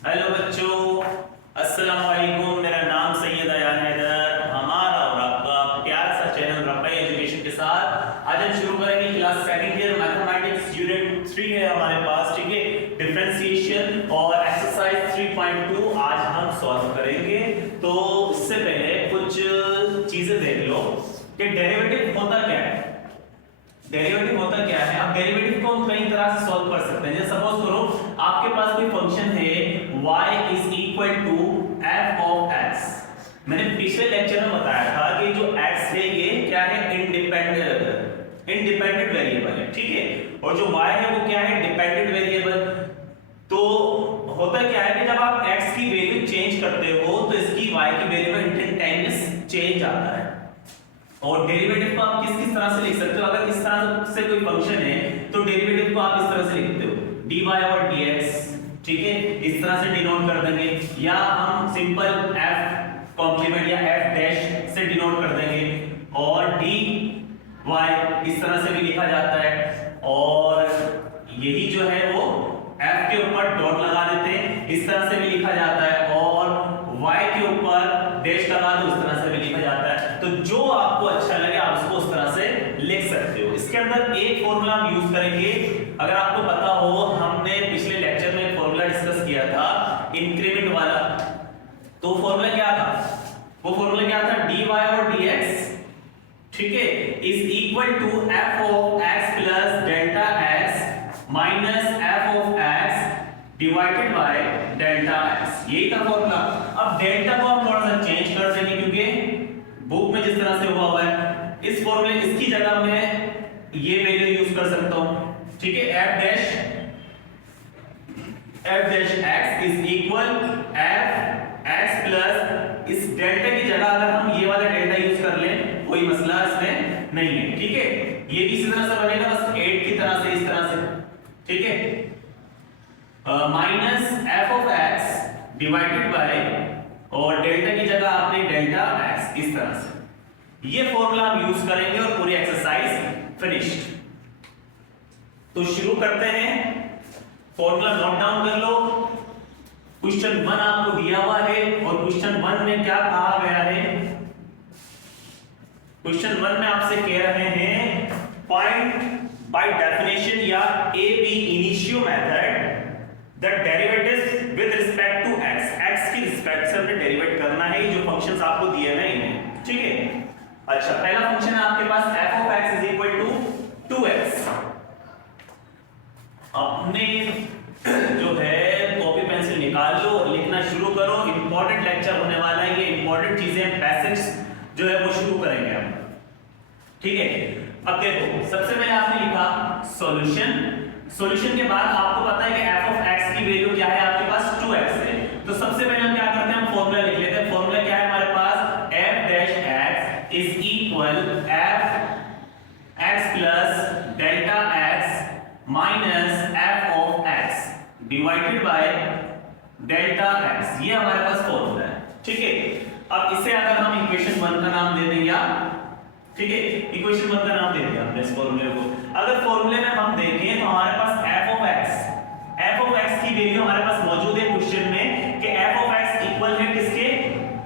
Hello बच्चों, अस्सलाम वालेकुम। मेरा नाम सैयद अयान हैदर, हमारा और आपका प्यारा सा चैनल रफ़ाई एजुकेशन के साथ आज हम शुरू करेंगे class second year mathematics unit 3 है हमारे पास, ठीक है। डिफरेंशिएशन और एक्सरसाइज 3.2 आज हम सॉल्व करेंगे। तो इससे पहले कुछ चीजें देख लो कि डेरिवेटिव होता क्या है। डेरिवेटिव होता क्या है? अब डेरिवेटिव को हम कई तरह से सॉल्व कर सकते हैं। जैसे सपोज करो आपके पास कोई फंक्शन है y is equal to f of x। मैंने पिछले लेक्चर में बताया था कि जो x है ये क्या है? इंडिपेंडेंट वेरिएबल है, ठीक है। और जो y है वो क्या है? Dependent variable. तो होता क्या है कि जब आप x की वैल्यू चेंज करते हो तो इसकी y की वैल्यू में इंस्टेंटेनियस चेंज आता है। और डेरिवेटिव को आप किस तरह से लिख सकते हो? अगर इस तरह से कोई फंक्शन है तो डेरिवेटिव को आप इस तरह से लिखते हो dy और dx, ठीक है। इस तरह से डिनोट कर देंगे, या हम सिंपल f कॉम्प्लीमेंट या f डैश से डिनोट कर देंगे। और dy इस तरह से भी लिखा जाता है, और यही जो है वो f के ऊपर डॉट लगा देते हैं, इस तरह से भी लिखा जाता है। और y के ऊपर डैश लगा दो, इस तरह से भी लिखा जाता है। तो जो आपको अच्छा लगे आप उसको उस तरह से लिख सकते हो। इसके अंदर एक फॉर्मूला हम यूज करेंगे। अगर आपको पता हो, हमने पिछले लेक्चर में एक फॉर्मूला डिस्कस किया था इंक्रीमेंट वाला। तो फॉर्मूला क्या था? वो फॉर्मूला क्या था? dy और dx, ठीक है, is equal to f of x plus delta x minus f of x divided by delta x। यही था फॉर्मूला। अब डेल्टा को हम थोड़ा सा चेंज कर देंगे क्योंकि बुक में जिस तरह से हुआ हुआ है, इस फॉर्मूले इसकी जगह में ये वैल्यू यूज कर सकता हूं, ठीक है। f dash x is equal f x plus इस डेल्टा की जगह अगर हम ये वाला डेल्टा यूज कर लें कोई मसला इसमें नहीं है, ठीक है। ये भी इसी तरह से बनेगा, बस 8 की तरह से, इस तरह से, ठीक है। Minus f of x divided bye, और डेल्टा की जगह आपने डेल्टा x, इस तरह से ये फॉर्मूला हम यूज करेंगे और पूरी एक्सरसाइज फिनिश्ड। तो शुरू करते हैं। फॉर्मूला नोट डाउन कर लो। क्वेश्चन 1 आपको दिया हुआ है, और क्वेश्चन 1 में क्या कहा गया है? क्वेश्चन 1 में आपसे कह रहे हैं फाइंड बाय डेफिनेशन या ab initio method the derivatives with respect to x। x की रिस्पेक्ट से हमने डेरिवेट करना है जो फंक्शंस आपको दिए हैं इन्हें, ठीक है। अच्छा, पहला फंक्शन है आपके पास f of x is equal to 2x। अपने जो है कॉपी पेंसिल निकाल लो और लिखना शुरू करो। इंपॉर्टेंट लेक्चर होने वाला है, ये इंपॉर्टेंट चीजें बेसिक्स जो है वो शुरू करेंगे हम, ठीक है। अब देखो, सबसे पहले आपने लिखा सॉल्यूशन। सॉल्यूशन के बाद आपको पता है कि f ऑफ x की वैल्यू क्या है? आपके पास 2x है। तो सबसे पहले हम क्या करते हैं? हम फॉर्मूला लिख लेते हैं। फॉर्मूला क्या है हमारे पास? f dash x is equal f x plus delta x minus f of x divided by delta x। ये हमारे पास फॉर्मूला है, ठीक है। अब इसे अगर हम इक्वेशन 1 का नाम दे दें, या ठीक है, इक्वेशन 1 का नाम दे दिया हमने इस फॉर्मूले को। अगर फॉर्मूले में हम देखें तो हमारे पास f ऑफ x की वैल्यू हमारे पास मौजूद है क्वेश्चन में कि f ऑफ x इक्वल है किसके?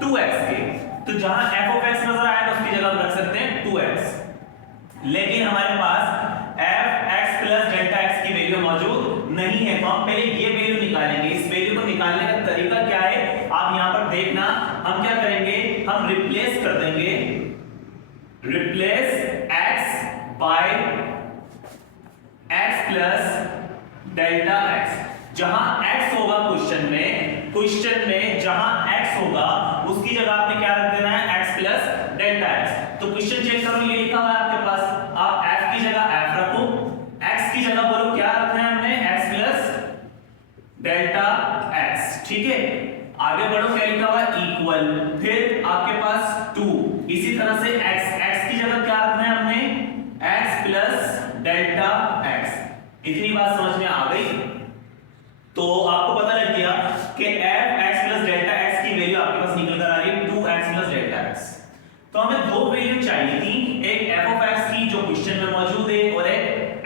2x के। तो जहां f ऑफ x नजर आए तो उसकी जगह हम रख सकते हैं 2x। लेकिन हमारे पास f x plus delta x की वैल्यू मौजूद नहीं है, तो हम पहले ये वैल्यू निकालेंगे। इस वैल्यू को निकालने का तरीका क्या है आप यहां पर देखना। हम क्या करेंगे? हम रिप्लेस कर देंगे, replace x by x plus delta x। जहां x होगा क्वेश्चन में जहां x होगा उसकी जगह आपने क्या रख देना है? x plus delta x। तो क्वेश्चन चेक करो, ये लिखा हुआ है आपके पास। आप f की जगह f रखो, x की जगह बोलो क्या रखना है हमने? x प्लस डेल्टा x, ठीक है। आगे बढ़ो, क्या लिखा हुआ है? इक्वल, फिर आपके पास 2। इसी तरह से x की जगह क्या रखना है हमने? x plus delta x। इतनी बात समझ में आ गई? तो आपको पता लग गया कि f x plus delta x की वैल्यू आपके पास निकल कर आ रही है 2x प्लस डेल्टा x। तो हमें दो वैल्यू चाहिए थी, एक f ऑफ x की जो क्वेश्चन में मौजूद है, और एक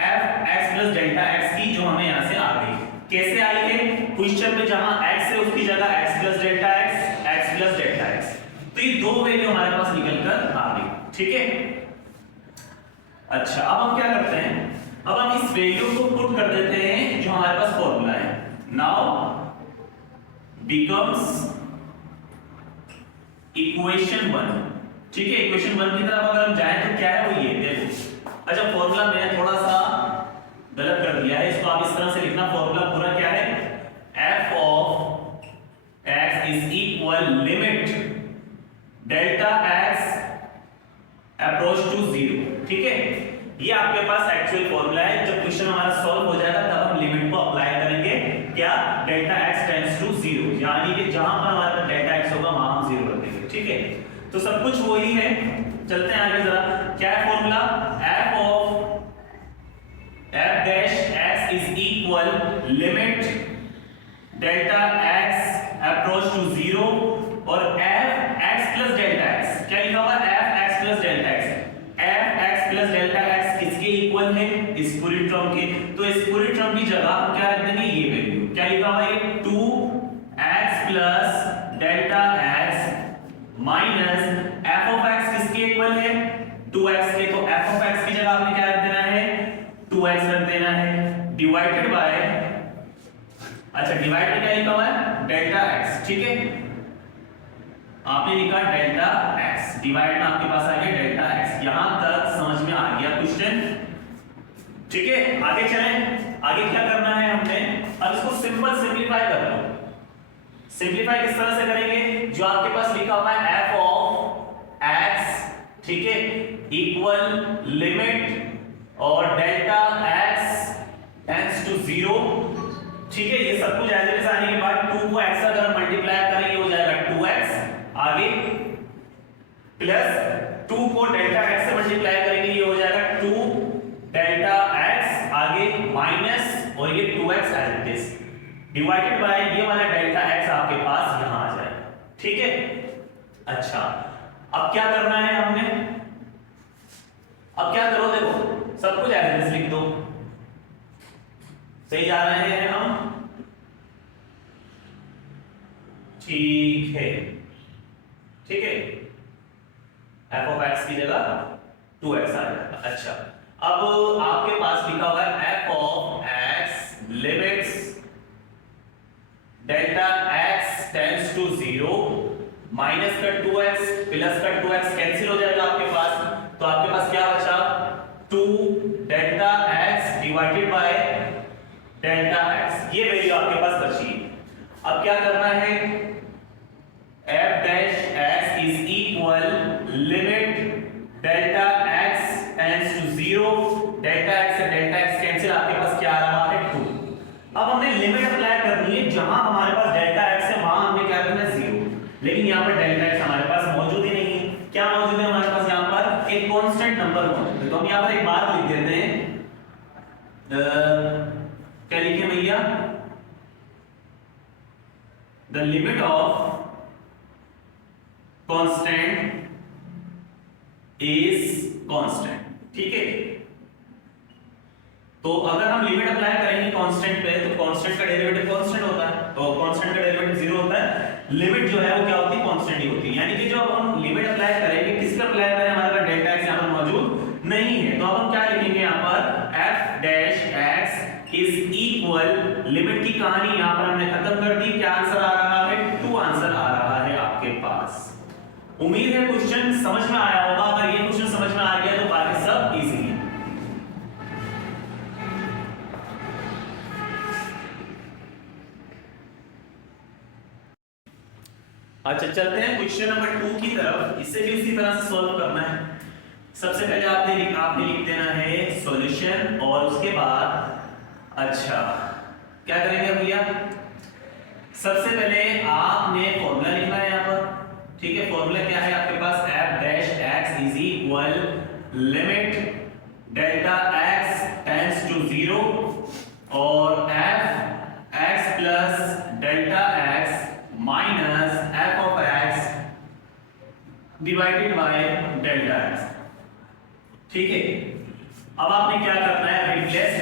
f x plus delta x की जो हमें यहां से आ गई। कैसे आई है? क्वेश्चन में जहां x है ठीक है। अच्छा अब हम क्या करते हैं, अब हम इस वैल्यू को पुट कर देते हैं जो हमारे पास फॉर्मूला है। नाउ बिकम्स इक्वेशन 1, ठीक है। इक्वेशन 1 की तरफ अगर हम जाएं तो क्या है वो ये देखो। अच्छा फॉर्मूला मैंने थोड़ा सा गलत कर दिया है, इसको आप इस तरह से लिखना, फॉर्मूला पूरा क्या है, f of x is equal limit delta x approach to 0, ठीक है। ये आपके पास एक्चुअल फॉर्मूला है। जब क्वेश्चन हमारा सॉल्व हो जाएगा तब हम लिमिट को अप्लाई करेंगे, क्या, डेल्टा x टेंड्स टू 0, यानी कि जहां पर हमारा डेल्टा x होगा वहां हम 0 रख देंगे, ठीक है। तो सब कुछ वही है। चलते हैं आगे जरा, क्या है formula, f of f dash x is equal limit delta x approach to 0 और f x plus delta x, क्या लिखा हुआ है, f x plus delta x, f x plus delta x किसके इक्वल है, इस पूरी टर्म के। तो इस पूरी टर्म की जगह हम क्या रख देंगे, ये वैल्यू, क्या लिखा हुआ है, 2x plus delta x minus f of x किसके इक्वल है, 2x के। तो f ऑफ x की जगह आपने क्या रख देना है, 2x रख देना है, डिवाइडेड बाय, अच्छा डिवाइड में क्या लिखा हुआ है, डेल्टा x, ठीक है। आपने लिखा डेल्टा x, डिवाइड में आपके पास आ गया डेल्टा x। यहां तक समझ में आ गया क्वेश्चन, ठीक है। आगे चलें, आगे क्या करना है हमने, अब इसको सिंपल सिंपलीफाई कर लो। सिंपलीफाई किस तरह से करेंगे, जो आपके पास लिखा हुआ है f ऑफ x, ठीक है, इक्वल लिमिट और डेल्टा x टेंड्स टू 0, ठीक है। ये सब कुछ ऐसे जैसे आने के बाद 2 को x अगर मल्टीप्लाई करेंगे हो जाएगा 2x, आगे प्लस 2 को डेल्टा x से मल्टीप्लाई करेंगे ये हो जाएगा 2 डेल्टा x, आगे माइनस और ये 2x as it is, divided by ये वाला डेल्टा x आपके पास यहां आ जाएगा, ठीक है। अच्छा अब क्या करना है हमने, अब क्या करो, देखो सब कुछ एज इट इज लिख दो, सही जा रहे हैं हम, ठीक है, ठीक है। f ऑफ x की जगह 2x आ जाएगा। अच्छा अब आपके पास लिखा हुआ है f of x limits delta x tends to 0, minus का 2x प्लस का 2x कैंसिल हो जाएगा आपके पास, तो आपके पास क्या बचा, 2 delta x divided by delta x, ये वैल्यू आपके पास बची। अब क्या करना है, f dash x is equal limit delta x tends to 0, delta x से डेल्टा x कैंसिल, आपके पास क्या आ रहा है, 2। अब हमने लिमिट अप्लाई करनी है, जहां हमारे पास डेल्टा x है वहां हमने क्या करना है, 0, लेकिन यहां पर डेल्टा x हमारे पास मौजूद ही नहीं है। क्या मौजूद है हमारे पास, यहां पर एक कांस्टेंट नंबर मौजूद है। तो हम यहां पर एक बात लिख देते हैं, क्या लिखे भैया, the limit of constant is constant, ठीक है। तो अगर हम लिमिट अप्लाई करेंगे कांस्टेंट पे तो कांस्टेंट का डेरिवेटिव कांस्टेंट होता है, तो कांस्टेंट का डेरिवेटिव 0 होता है, लिमिट जो है वो क्या होती है, कांस्टेंट ही होती है। यानी कि जो हम लिमिट अप्लाई करेंगे, किस पे अप्लाई करें, हमारे पास डेल्टा x यहां पर मौजूद नहीं है, तो अब हम क्या लिखेंगे यहां पर, f dash x is equal, limit की कहानी यहां पर हमने खत्म कर दी, क्या आंसर आ रहा है, 2 आंसर आ रहा है आपके पास। उम्मीद है क्वेश्चन समझ में आया होगा, अगर ये क्वेश्चन समझ में आ गया तो बाकी सब इजी है। अच्छा चलते हैं क्वेश्चन नंबर 2 की तरफ, इसे भी उसी तरह से सॉल्व करना है। सबसे पहले आपने लिख देना है सॉल्यूशन और उसके बाद अच्छा क्या करेंगे भैया, सबसे पहले आपने फॉर्मूला लिखना है यहां पर, ठीक है। फॉर्मूला क्या है आपके पास, f dash x is equal limit delta x tends to 0 और f x plus delta x minus f of x divided by delta x, ठीक है। अब आपने क्या करना है, रिप्लेस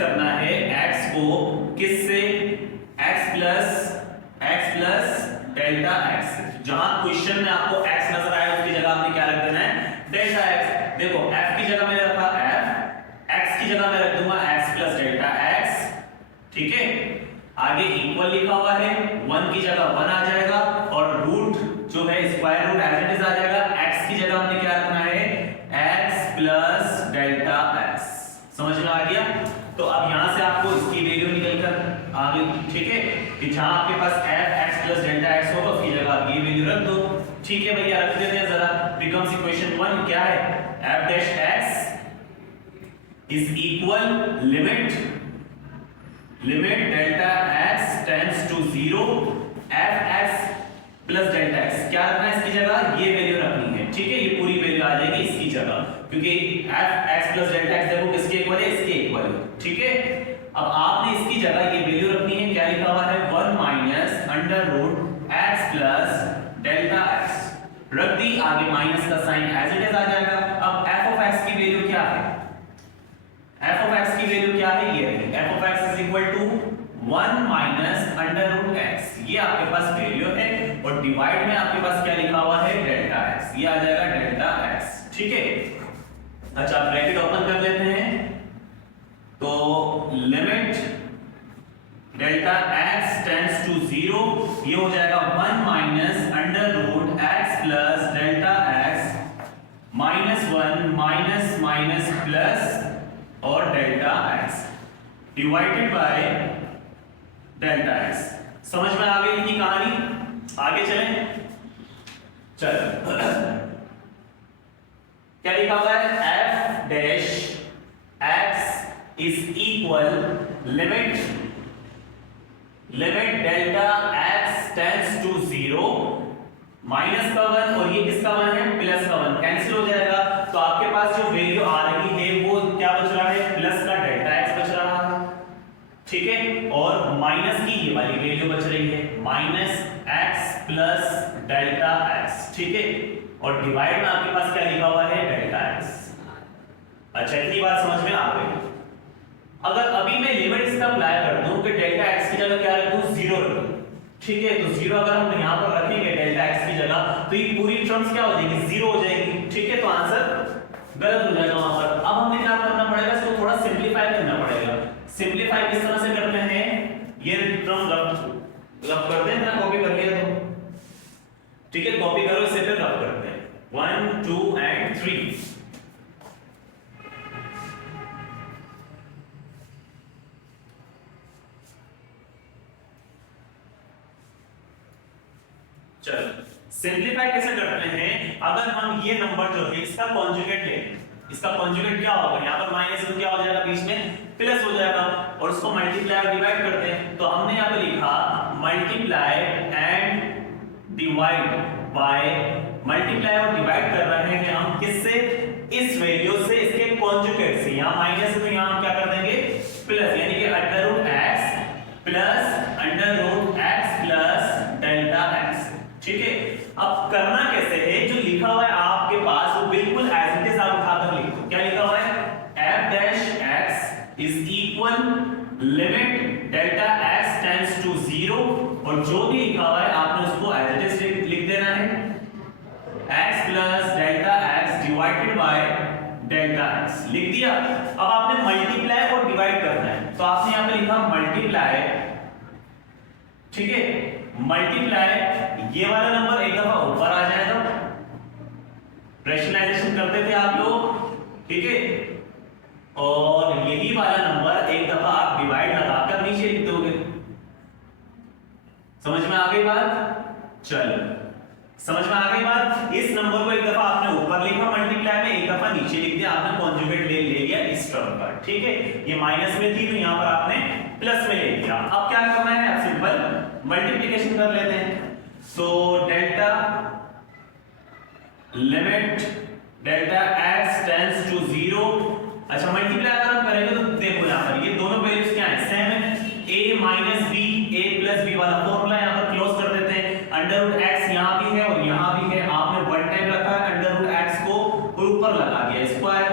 करना है x को किससे, x प्लस डेल्टा x, जहां क्वेश्चन में आपको x नजर f की जगह मैंने रखा f, x की जगह मैं रख दूंगा x प्लस डेल्टा x, ठीक है। आगे इक्वल लिखा हुआ है, 1 की जगह 1 आ जाएगा और रूट जो है square root as it is आ जाएगा। x की जगह हमने क्या रखना है, x प्लस डेल्टा x। समझ में आ गया? तो अब यहां से आपको इसकी वैल्यू निकल कर आ गई, ठीक है। कि जहां आपके पास f x plus delta x होगा उसकी जगह आप ये वैल्यू रख दो, ठीक है भैया। रख देते हैं जरा, बिकम्स इक्वेशन 1 क्या है, f dash x is equal limit delta x tends to 0 f x plus delta x। क्या रखना है इसकी जगह, ये वैल्यू रखनी है, ठीक है। ये पूरी वैल्यू आ जाएगी इसकी जगह, क्योंकि f x plus delta x देखो किसके इक्वल है, इसके इक्वल है, ठीक है। अब आपने इसकी जगह ये वैल्यू रखनी है, क्या लिखा हुआ है, 1 minus under root x plus delta x रख दी। आगे माइनस का साइन एज इट इज आ जाएगा। अब f ऑफ x की वैल्यू क्या है, f ऑफ x की वैल्यू क्या है, ये है f of x is equal to 1 minus under root x, ये आपके पास वैल्यू है। और डिवाइड में आपके पास क्या लिखा हुआ है, डेल्टा x, ये आ जाएगा डेल्टा x, ठीक है। अच्छा ब्रैकेट ओपन कर लेते हैं, तो limit delta x tends to 0, ये हो जाएगा 1 minus under root x plus delta x minus 1 minus minus plus और delta x divided by delta x। समझ में आ गई इतनी कहानी? आगे चलें, चलो क्या लिखा हुआ है, f dash x is equal limit delta x tends to 0 minus का 1 और ये किसका 1 है, प्लस का 1, कैंसिल हो जाएगा। तो आपके पास जो वैल्यू आ रही है वो क्या बच रहा है, प्लस का डेल्टा x बच रहा है, ठीक है। और माइनस की ये वाली वैल्यू बच रही है, minus x plus delta x, ठीक है। और डिवाइड में आपके पास क्या लिखा हुआ है, डेल्टा x। अच्छा इतनी बात समझ में आ गई। अगर अभी मैं लिमिट इसका अप्लाई कर दूं कि डेल्टा x की जगह क्या रख दूं, 0 रख दूं, ठीक है। तो 0 अगर हम यहां पर रखेंगे डेल्टा x की जगह, तो ये पूरी टर्म्स क्या हो जाएगी, 0 हो जाएगी, ठीक है। तो आंसर गलत हो जाएगा वहां पर। अब हमें क्या करना पड़ेगा, इसको थोड़ा सिंपलीफाई करना पड़ेगा। सिंपलीफाई किस तरह से करते हैं, ये टर्म रफ करते हैं ना, कॉपी कर लिया तो ठीक है, कॉपी करो इसे, फिर रफ करते हैं 1 2 एंड 3। चलो सिंपलीफाई कैसे करते हैं, अगर हम ये नंबर जो है इसका कॉन्जुगेट लें, इसका कॉन्जुगेट क्या होगा, यहाँ पर माइनस तो क्या हो जाएगा, बीच में प्लस हो जाएगा, और उसको मल्टीप्लाई और डिवाइड करते हैं। तो हमने यहाँ पे लिखा multiply and divide by, multiply और डिवाइड कर रहे हैं हम किससे, इस वैल्यू से, इसके कॉन्जुगेट से। यहाँ माइनस है तो यहाँ हम क्या कर देंगे, प्लस, यानी कि under root x plus under root x plus delta x, ठीक है। अब करना कैसे है, जो लिखा हुआ है आपके पास वो बिल्कुल एज इट इज आप उठाकर लिख दो। क्या लिखा हुआ है, f dash x is equal limit delta x tends to 0, और जो भी लिखा हुआ है आपने उसको एज इट इज लिख देना है, x plus delta x divided by delta x लिख दिया। अब आपने मल्टीप्लाई और डिवाइड करना है, तो आपने यहां पे लिखा मल्टीप्लाई, ठीक है। मल्टीप्लाई, ये वाला नंबर एक दफा ऊपर आ जाएगा, रैशनलाइजेशन करते थे आप लोग, ठीक है। और यही वाला नंबर एक दफा आप डिवाइड लगाकर नीचे लिख दोगे। समझ में आ गई बात? चलो समझ में आ गई बात। इस नंबर को एक दफा आपने ऊपर लिखा मल्टीप्लाई में, एक दफा नीचे लिख दिया, आपने कॉन्जुगेट ले लिया इस टर्म का, ठीक है। ये माइनस में थी तो यहां पर आपने प्लस में ले लिया। अब क्या करना है, आप सिंपल मल्टीप्लिकेशन कर लेते हैं। तो delta limit delta x tends to 0, अच्छा मल्टीप्लाई अगर हम करेंगे तो देखो यहां पर ये दोनों वैल्यूज क्या है, सेम है, a minus b, a plus b वाला फॉर्मूला यहां पर क्लोज कर देते हैं। अंडर रूट x यहां भी है और यहां भी है, आपने वन टाइम रखा है अंडर रूट x को और ऊपर लगा दिया स्क्वायर,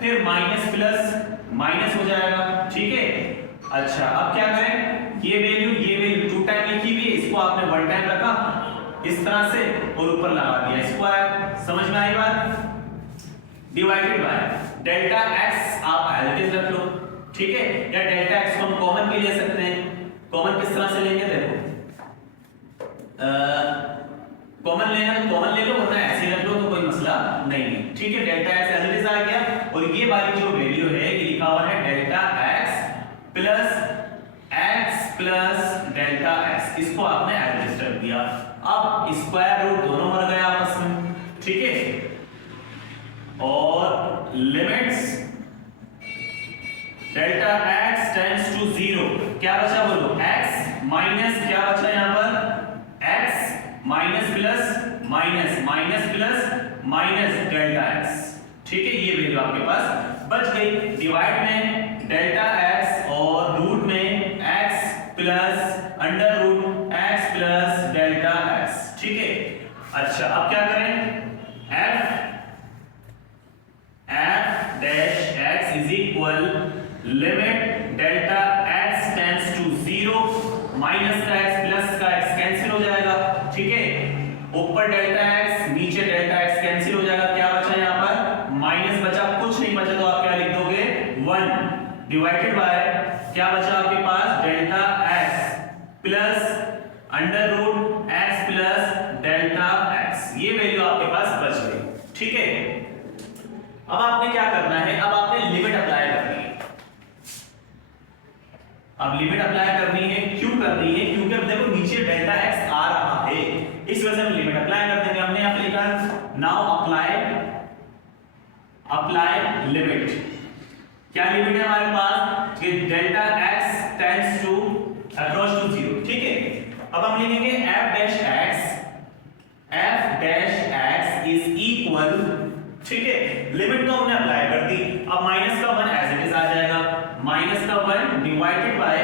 फिर माइनस प्लस माइनस हो जाएगा, ठीक है। अच्छा अब क्या करें, ये वैल्यू टू टाइम लिखी हुई है, इसको आपने वन टाइम रखा इस तरह से और ऊपर लगा दिया स्क्वायर। समझ में आई बात? डिवाइडेड बाय डेल्टा एक्स आप एज इट इज रख लो, ठीक है, या डेल्टा एक्स को हम कॉमन भी ले सकते हैं। कॉमन किस तरह से लेंगे, देखो कॉमन लेना है कॉमन ले लो, वरना ऐसे रख लो तो कोई मसला नहीं है, ठीक है। Delta x as it is आ गया, और ये वाली जो वैल्यू है ये लिखा हुआ है delta x plus delta x, इसको आपने एज इट इज रख दिया। अब स्क्वायर रूट दोनों मर गए आपस में, ठीक है, और limits delta x tends to 0, क्या बचा बोलो, x माइनस क्या बचा यहां पर, x minus plus minus delta x, ठीक है, ये वैल्यू आपके पास बच गई। डिवाइड में डेल्टा x और रूट में x plus under root x plus delta x, ठीक है। अच्छा अब क्या करें, f dash x is equal limit delta x tends to 0, minus का x प्लस का x कैंसिल हो जाएगा, ठीक है, ऊपर डेल्टा x नीचे डेल्टा x कैंसिल हो जाएगा, क्या बचा यहां पर, माइनस बचा, कुछ नहीं बचा तो आप क्या लिख दोगे 1 डिवाइडेड बाय क्या बचा आपके पास, delta x plus under root x plus delta x, ये वैल्यू आपके पास बच गई, ठीक है। अब आपने क्या करना है, अब आपने लिमिट अप्लाई करनी है। अब लिमिट अप्लाई करनी है, क्यों करनी है, क्योंकि अब देखो नीचे डेल्टा x आ रहा है, इस वजह से हम लिमिट अप्लाई कर देंगे। हमने यहां पे लिखा नाउ अप्लाई लिमिट, क्या लिमिट है हमारे पास कि delta x tends to approach to 0, ठीक है। अब हम लिखेंगे f dash x is equal, ठीक है, लिमिट तो हमने अप्लाई कर दी, अब माइनस का 1 एज इट इज आ जाएगा, माइनस का 1 डिवाइडेड बाय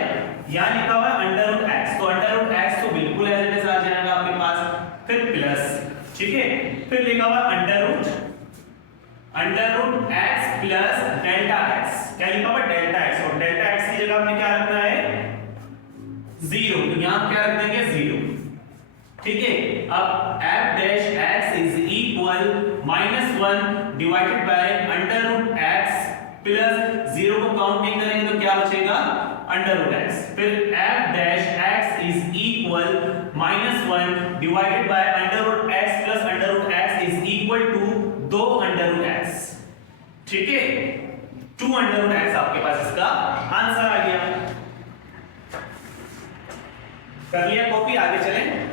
यहां लिखा हुआ है अंडर रूट x, तो अंडर रूट x तो बिल्कुल एज इट इज आ जाएगा आपके पास, फिर प्लस, ठीक है, फिर लिखा हुआ under root x plus delta x, क्या लिखा हुआ डेल्टा x, और डेल्टा x की जगह हमने क्या रखना है 0, तो यहां क्या रख देंगे 0, ठीक है। अब f dash x is equal -1 divided by under root x plus 0 को काउंट नहीं करेंगे तो क्या बचेगा अंडर रूट x, फिर f dash x is equal -1 divided by under root x plus under root x is equal to 2 under root x, ठीक है, 2 under root x आपके पास इसका आंसर आ गया। कर लिया कॉपी, आगे चलें।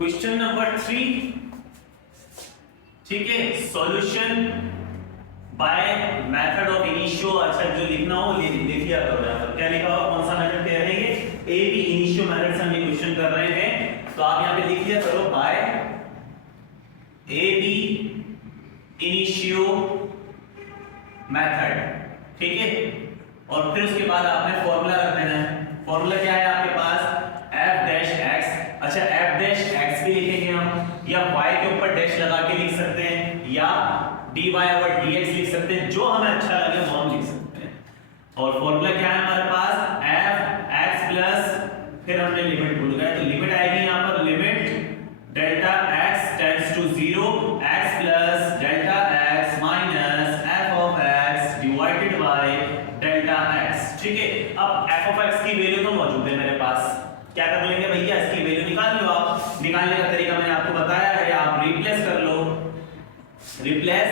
क्वेश्चन नंबर 3, ठीक है, solution by method of initio, अच्छा जो लिखना हो लिख लिया करो यहां पर, क्या लिखा हुआ, कौन सा मेथड कह रहे हैं, ए बी इनिशियो मेथड से हम ये क्वेश्चन कर रहे हैं, तो आप यहां पे लिख लिया करो by ab initio method, ठीक है, और फिर उसके बाद आपने फॉर्मूला रख देना है। फॉर्मूला क्या है आपके पास, f डैश x, अच्छा f डैश x भी लिखेंगे हम, या y के ऊपर डैश लगा के लिख सकते हैं, या dy ओवर dx लिख सकते हैं, जो हमें अच्छा लगे वो हम लिख सकते हैं। और फॉर्मूला क्या है हमारे पास, f x प्लस, फिर हमने लिमिट भूल गए, तो लिमिट आएगी यहां पर, limit delta x tends to 0 x plus delta x minus f of x divided by delta x, ठीक है। अब f ऑफ x की वैल्यू तो मौजूद है मेरे पास, क्या कर लेंगे भैया, इसकी वैल्यू निकाल लो आप, निकालने का तरीका मैंने आपको बताया है, आप रिप्लेस कर लो, replace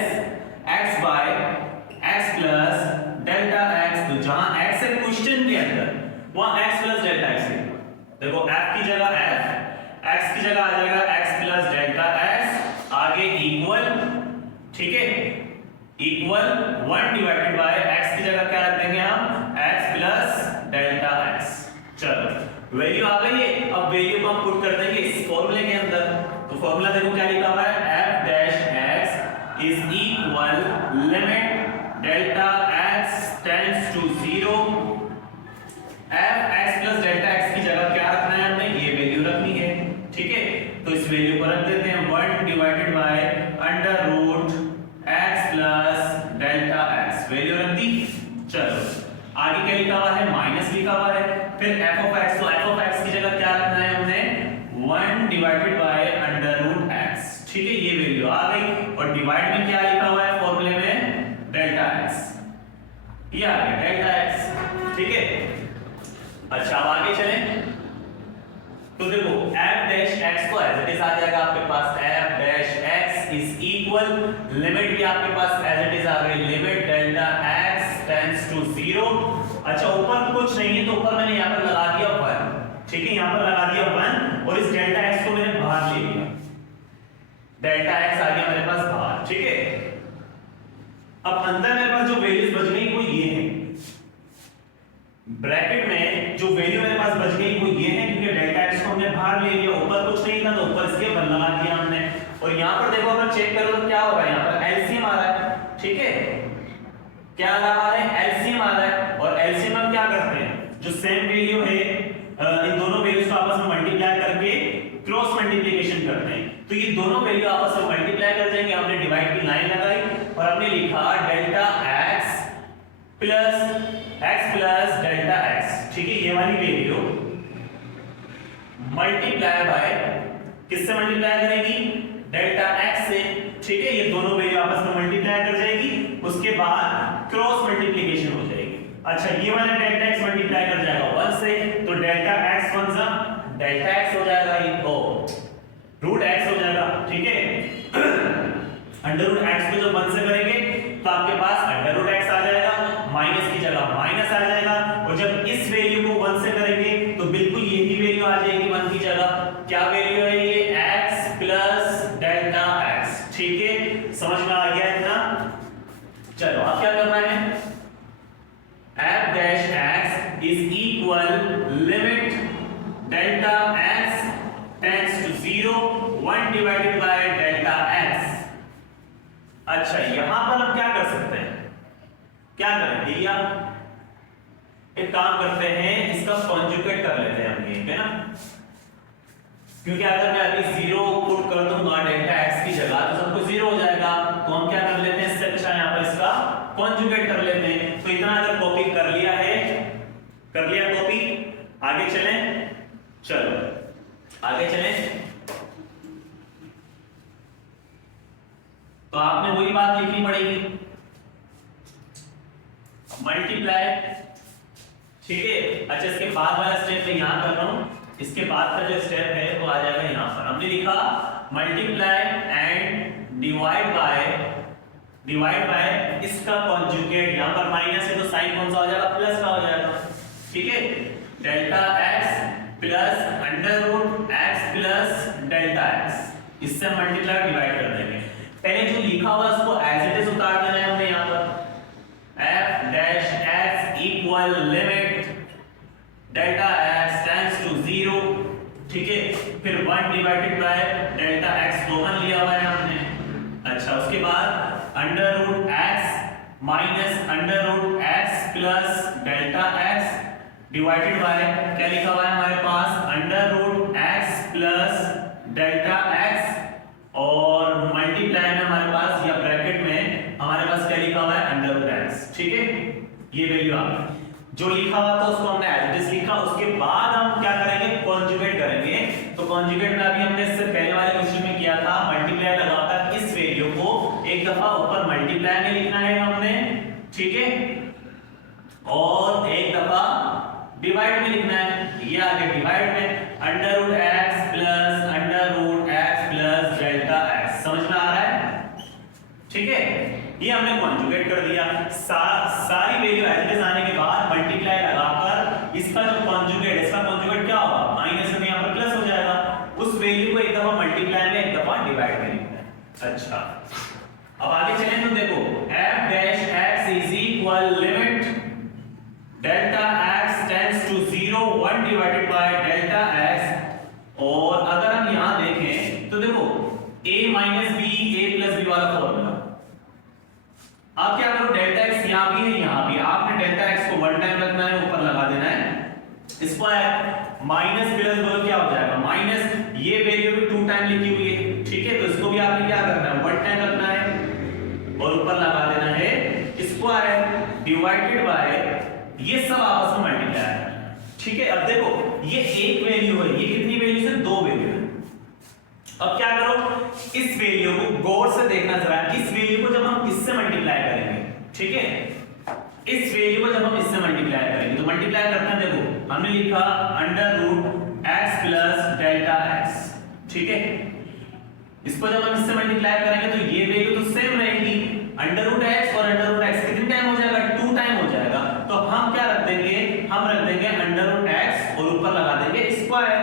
x by x plus delta x, तो जहां x है क्वेश्चन के अंदर वहां x प्लस डेल्टा x लिखो, देखो f की जगह f, x की जगह आ जाएगा x प्लस डेल्टा x, आगे इक्वल, ठीक है, इक्वल 1 डिवाइडेड बाय x की जगह क्या रख देंगे हम, x प्लस डेल्टा x, चलो वैल्यू आ गई है। अब वैल्यू को हम पुट कर देंगे इस फॉर्मूले के अंदर, तो फॉर्मूला देखो क्या लिखा हुआ है, f dash x is equal limit delta x tends to 0, f x plus delta x की जगह क्या रखना है हमने, ये वैल्यू रखनी है, ठीक है, तो इस वैल्यू को रख देते हैं 1 divided by under root x plus delta x, value रख दी। चलो आगे क्या लिखा हुआ है, माइनस लिखा हुआ है, फिर f ऑफ ये आ गया डेल्टा एक्स, ठीक है। अच्छा अब आगे चलें तो देखो f डैश x तो एज इट इज आ जाएगा आपके पास, f dash x is equal, limit भी आपके पास एज इट इज आ गई, limit delta x tends to 0। अच्छा ऊपर कुछ नहीं है तो ऊपर मैंने यहां पर लगा दिया 1, ठीक है, यहां पर लगा दिया 1 और इस डेल्टा x को मैंने बाहर ले लिया, डेल्टा x आ गया मेरे पास बाहर, ठीक है। अब अंदर मेरे पास जो वैल्यूज बच गई वो ये है, ब्रैकेट में जो वैल्यू मेरे पास बच गई वो ये है, क्योंकि डेल्टा x को हमने बाहर ले लिया, ऊपर कुछ नहीं था तो ऊपर इसके 1 लगा दिया हमने। और यहां पर देखो अगर चेक करो तो क्या हो रहा है, यहां पर एलसीएम आ रहा है, ठीक है, क्या आ रहा है, एलसीएम आ रहा है। और एलसीएम हम क्या करते हैं, जो सेम वैल्यू है इन दोनों वैल्यूज को आपस में मल्टीप्लाई करके क्रॉस मल्टीप्लिकेशन करते हैं, तो ये दोनों वैल्यू आपस में मल्टीप्लाई कर जाएंगे। हमने डिवाइड की लाइन लगाई और हमने लिखा delta x plus delta x, ठीक है, ये वाली वैल्यू मल्टीप्लाई बाय किससे मल्टीप्लाई करेगी, डेल्टा x से, ठीक है, ये दोनों वैल्यू आपस में मल्टीप्लाई कर जाएगी, उसके बाद क्रॉस मल्टीप्लिकेशन हो जाएगी। अच्छा ये वाला डेल्टा x मल्टीप्लाई कर जाएगा 1 से, तो डेल्टा x कौन सा, डेल्टा x हो जाएगा, ये तो रूट x हो जाएगा, ठीक है। अंडर रूट x को जब 1 से करेंगे तो आपके पास अंडर रूट x आ जाएगा, माइनस की जगह माइनस आ जाएगा, और जब इस वैल्यू को 1 से करेंगे तो बिल्कुल यही वैल्यू आ जाएगी 1 की जगह। क्या वैल्यू है ये, x प्लस डेल्टा x, ठीक है, समझ में आ गया इतना। चलो अब क्या करना है, f dash x is equal limit delta x tends to 0 1 divided by delta x। अच्छा यहां पर हम क्या कर सकते हैं, क्या करेंगे, या एक काम करते हैं, इसका कॉन्जुगेट कर लेते हैं हम, ये है ना, क्योंकि अगर मैं अभी 0 पुट कर दूंगा डेल्टा x की जगह तो सब कुछ 0 हो जाएगा, तो हम क्या कर लेते हैं, इससे अच्छा यहां पर इसका कॉन्जुगेट कर लेते हैं। तो इतना अगर कॉपी कर लिया है, कर लिया कॉपी, आगे चलें, चलो आगे चलें। तो आपने वही बात लिखनी पड़ेगी, मल्टीप्लाई, ठीक है। अच्छा इसके बाद वाला स्टेप मैं यहां कर रहा हूं, इसके बाद का जो स्टेप है वो आ जाएगा यहां पर। हमने लिखा मल्टीप्लाई एंड डिवाइड बाय इसका कॉन्जुगेट, यहां पर माइनस है तो साइन कौन सा हो जाएगा, प्लस का हो जाएगा, ठीक है, delta x plus under root x plus delta x, इससे मल्टीप्लाई डिवाइड कर देंगे। पहले जो लिखा हुआ उसको एज इट इज उतार देना है हमने यहां पर, f dash x equal limit delta x tends to 0, ठीक है, फिर 1 divided by delta x common लिया हुआ है हमने। अच्छा उसके बाद under root x minus under root x plus delta x divided by क्या लिखा हुआ है हमारे पास, under root x plus delta x, और मल्टीप्लाई में हमारे पास या ब्रैकेट में हमारे पास क्या लिखा हुआ है, अंडर रूट x, ठीक है, ये वैल्यू आ गई। जो लिखा हुआ था उसको हमने एज इट इज लिखा, उसके बाद हम क्या करेंगे, कॉन्जुगेट करेंगे। तो कॉन्जुगेट में अभी हमने इससे पहले वाले क्वेश्चन में किया था, मल्टीप्लाई लगाकर इस वैल्यू को एक दफा ऊपर मल्टीप्लाई में लिखना है हमने, ठीक है, और एक दफा डिवाइड में लिखना है, ये आगे डिवाइड में under root x plus delta x, समझ में आ रहा है, ठीक है, ये हमने कॉन्जुगेट कर दिया। सारी वैल्यू एज इट इज आने के बाद मल्टीप्लाई लगाकर इसका जो कॉन्जुगेट, इसका कॉन्जुगेट क्या होगा, माइनस में यहां पर प्लस हो जाएगा, उस वैल्यू को एक दफा मल्टीप्लाई में एक दफा डिवाइड में लिखना है। अच्छा अब आगे चलें तो देखो f dash x is equal limit delta x tends to 0 1 divided by delta x, और अगर हम यहां देखें तो देखो a minus b a plus b वाला फॉर्मूला, आप क्या करो, डेल्टा x यहां भी है यहां भी, आपने डेल्टा x को 1 टाइम रखना है, ऊपर लगा देना है स्क्वायर, माइनस प्लस बोलो क्या हो जाएगा, माइनस, ये वैल्यू भी 2 टाइम लिखी हुई है, ठीक है, तो इसको भी आपने क्या करना है, 1 टाइम रखना है और ऊपर लगा देना है स्क्वायर डिवाइडेड बाय, ये सब आपस में मल्टीप्लाई है, ठीक है। अब देखो ये एक वैल्यू है, ये कितनी वैल्यू है, 2 वैल्यू है। अब क्या करो, इस वैल्यू को गौर से देखना जरा, इस वैल्यू को जब हम इससे मल्टीप्लाई करेंगे, ठीक है, इस वैल्यू को जब हम इससे मल्टीप्लाई करेंगे, तो मल्टीप्लाई करते हैं, देखो हमने लिखा under root x plus delta x, ठीक है। इसको जब हम इससे मल्टीप्लाई करेंगे तो ये वैल्यू तो सेम रहेगी, अंडर रूट एक्स और अंडर रूट एक्स कितने टाइम हो जाएगा, 2 टाइम हो जाएगा। तो हम क्या रख देंगे, हम रख देंगे अंडर रूट एक्स और ऊपर लगा देंगे स्क्वायर।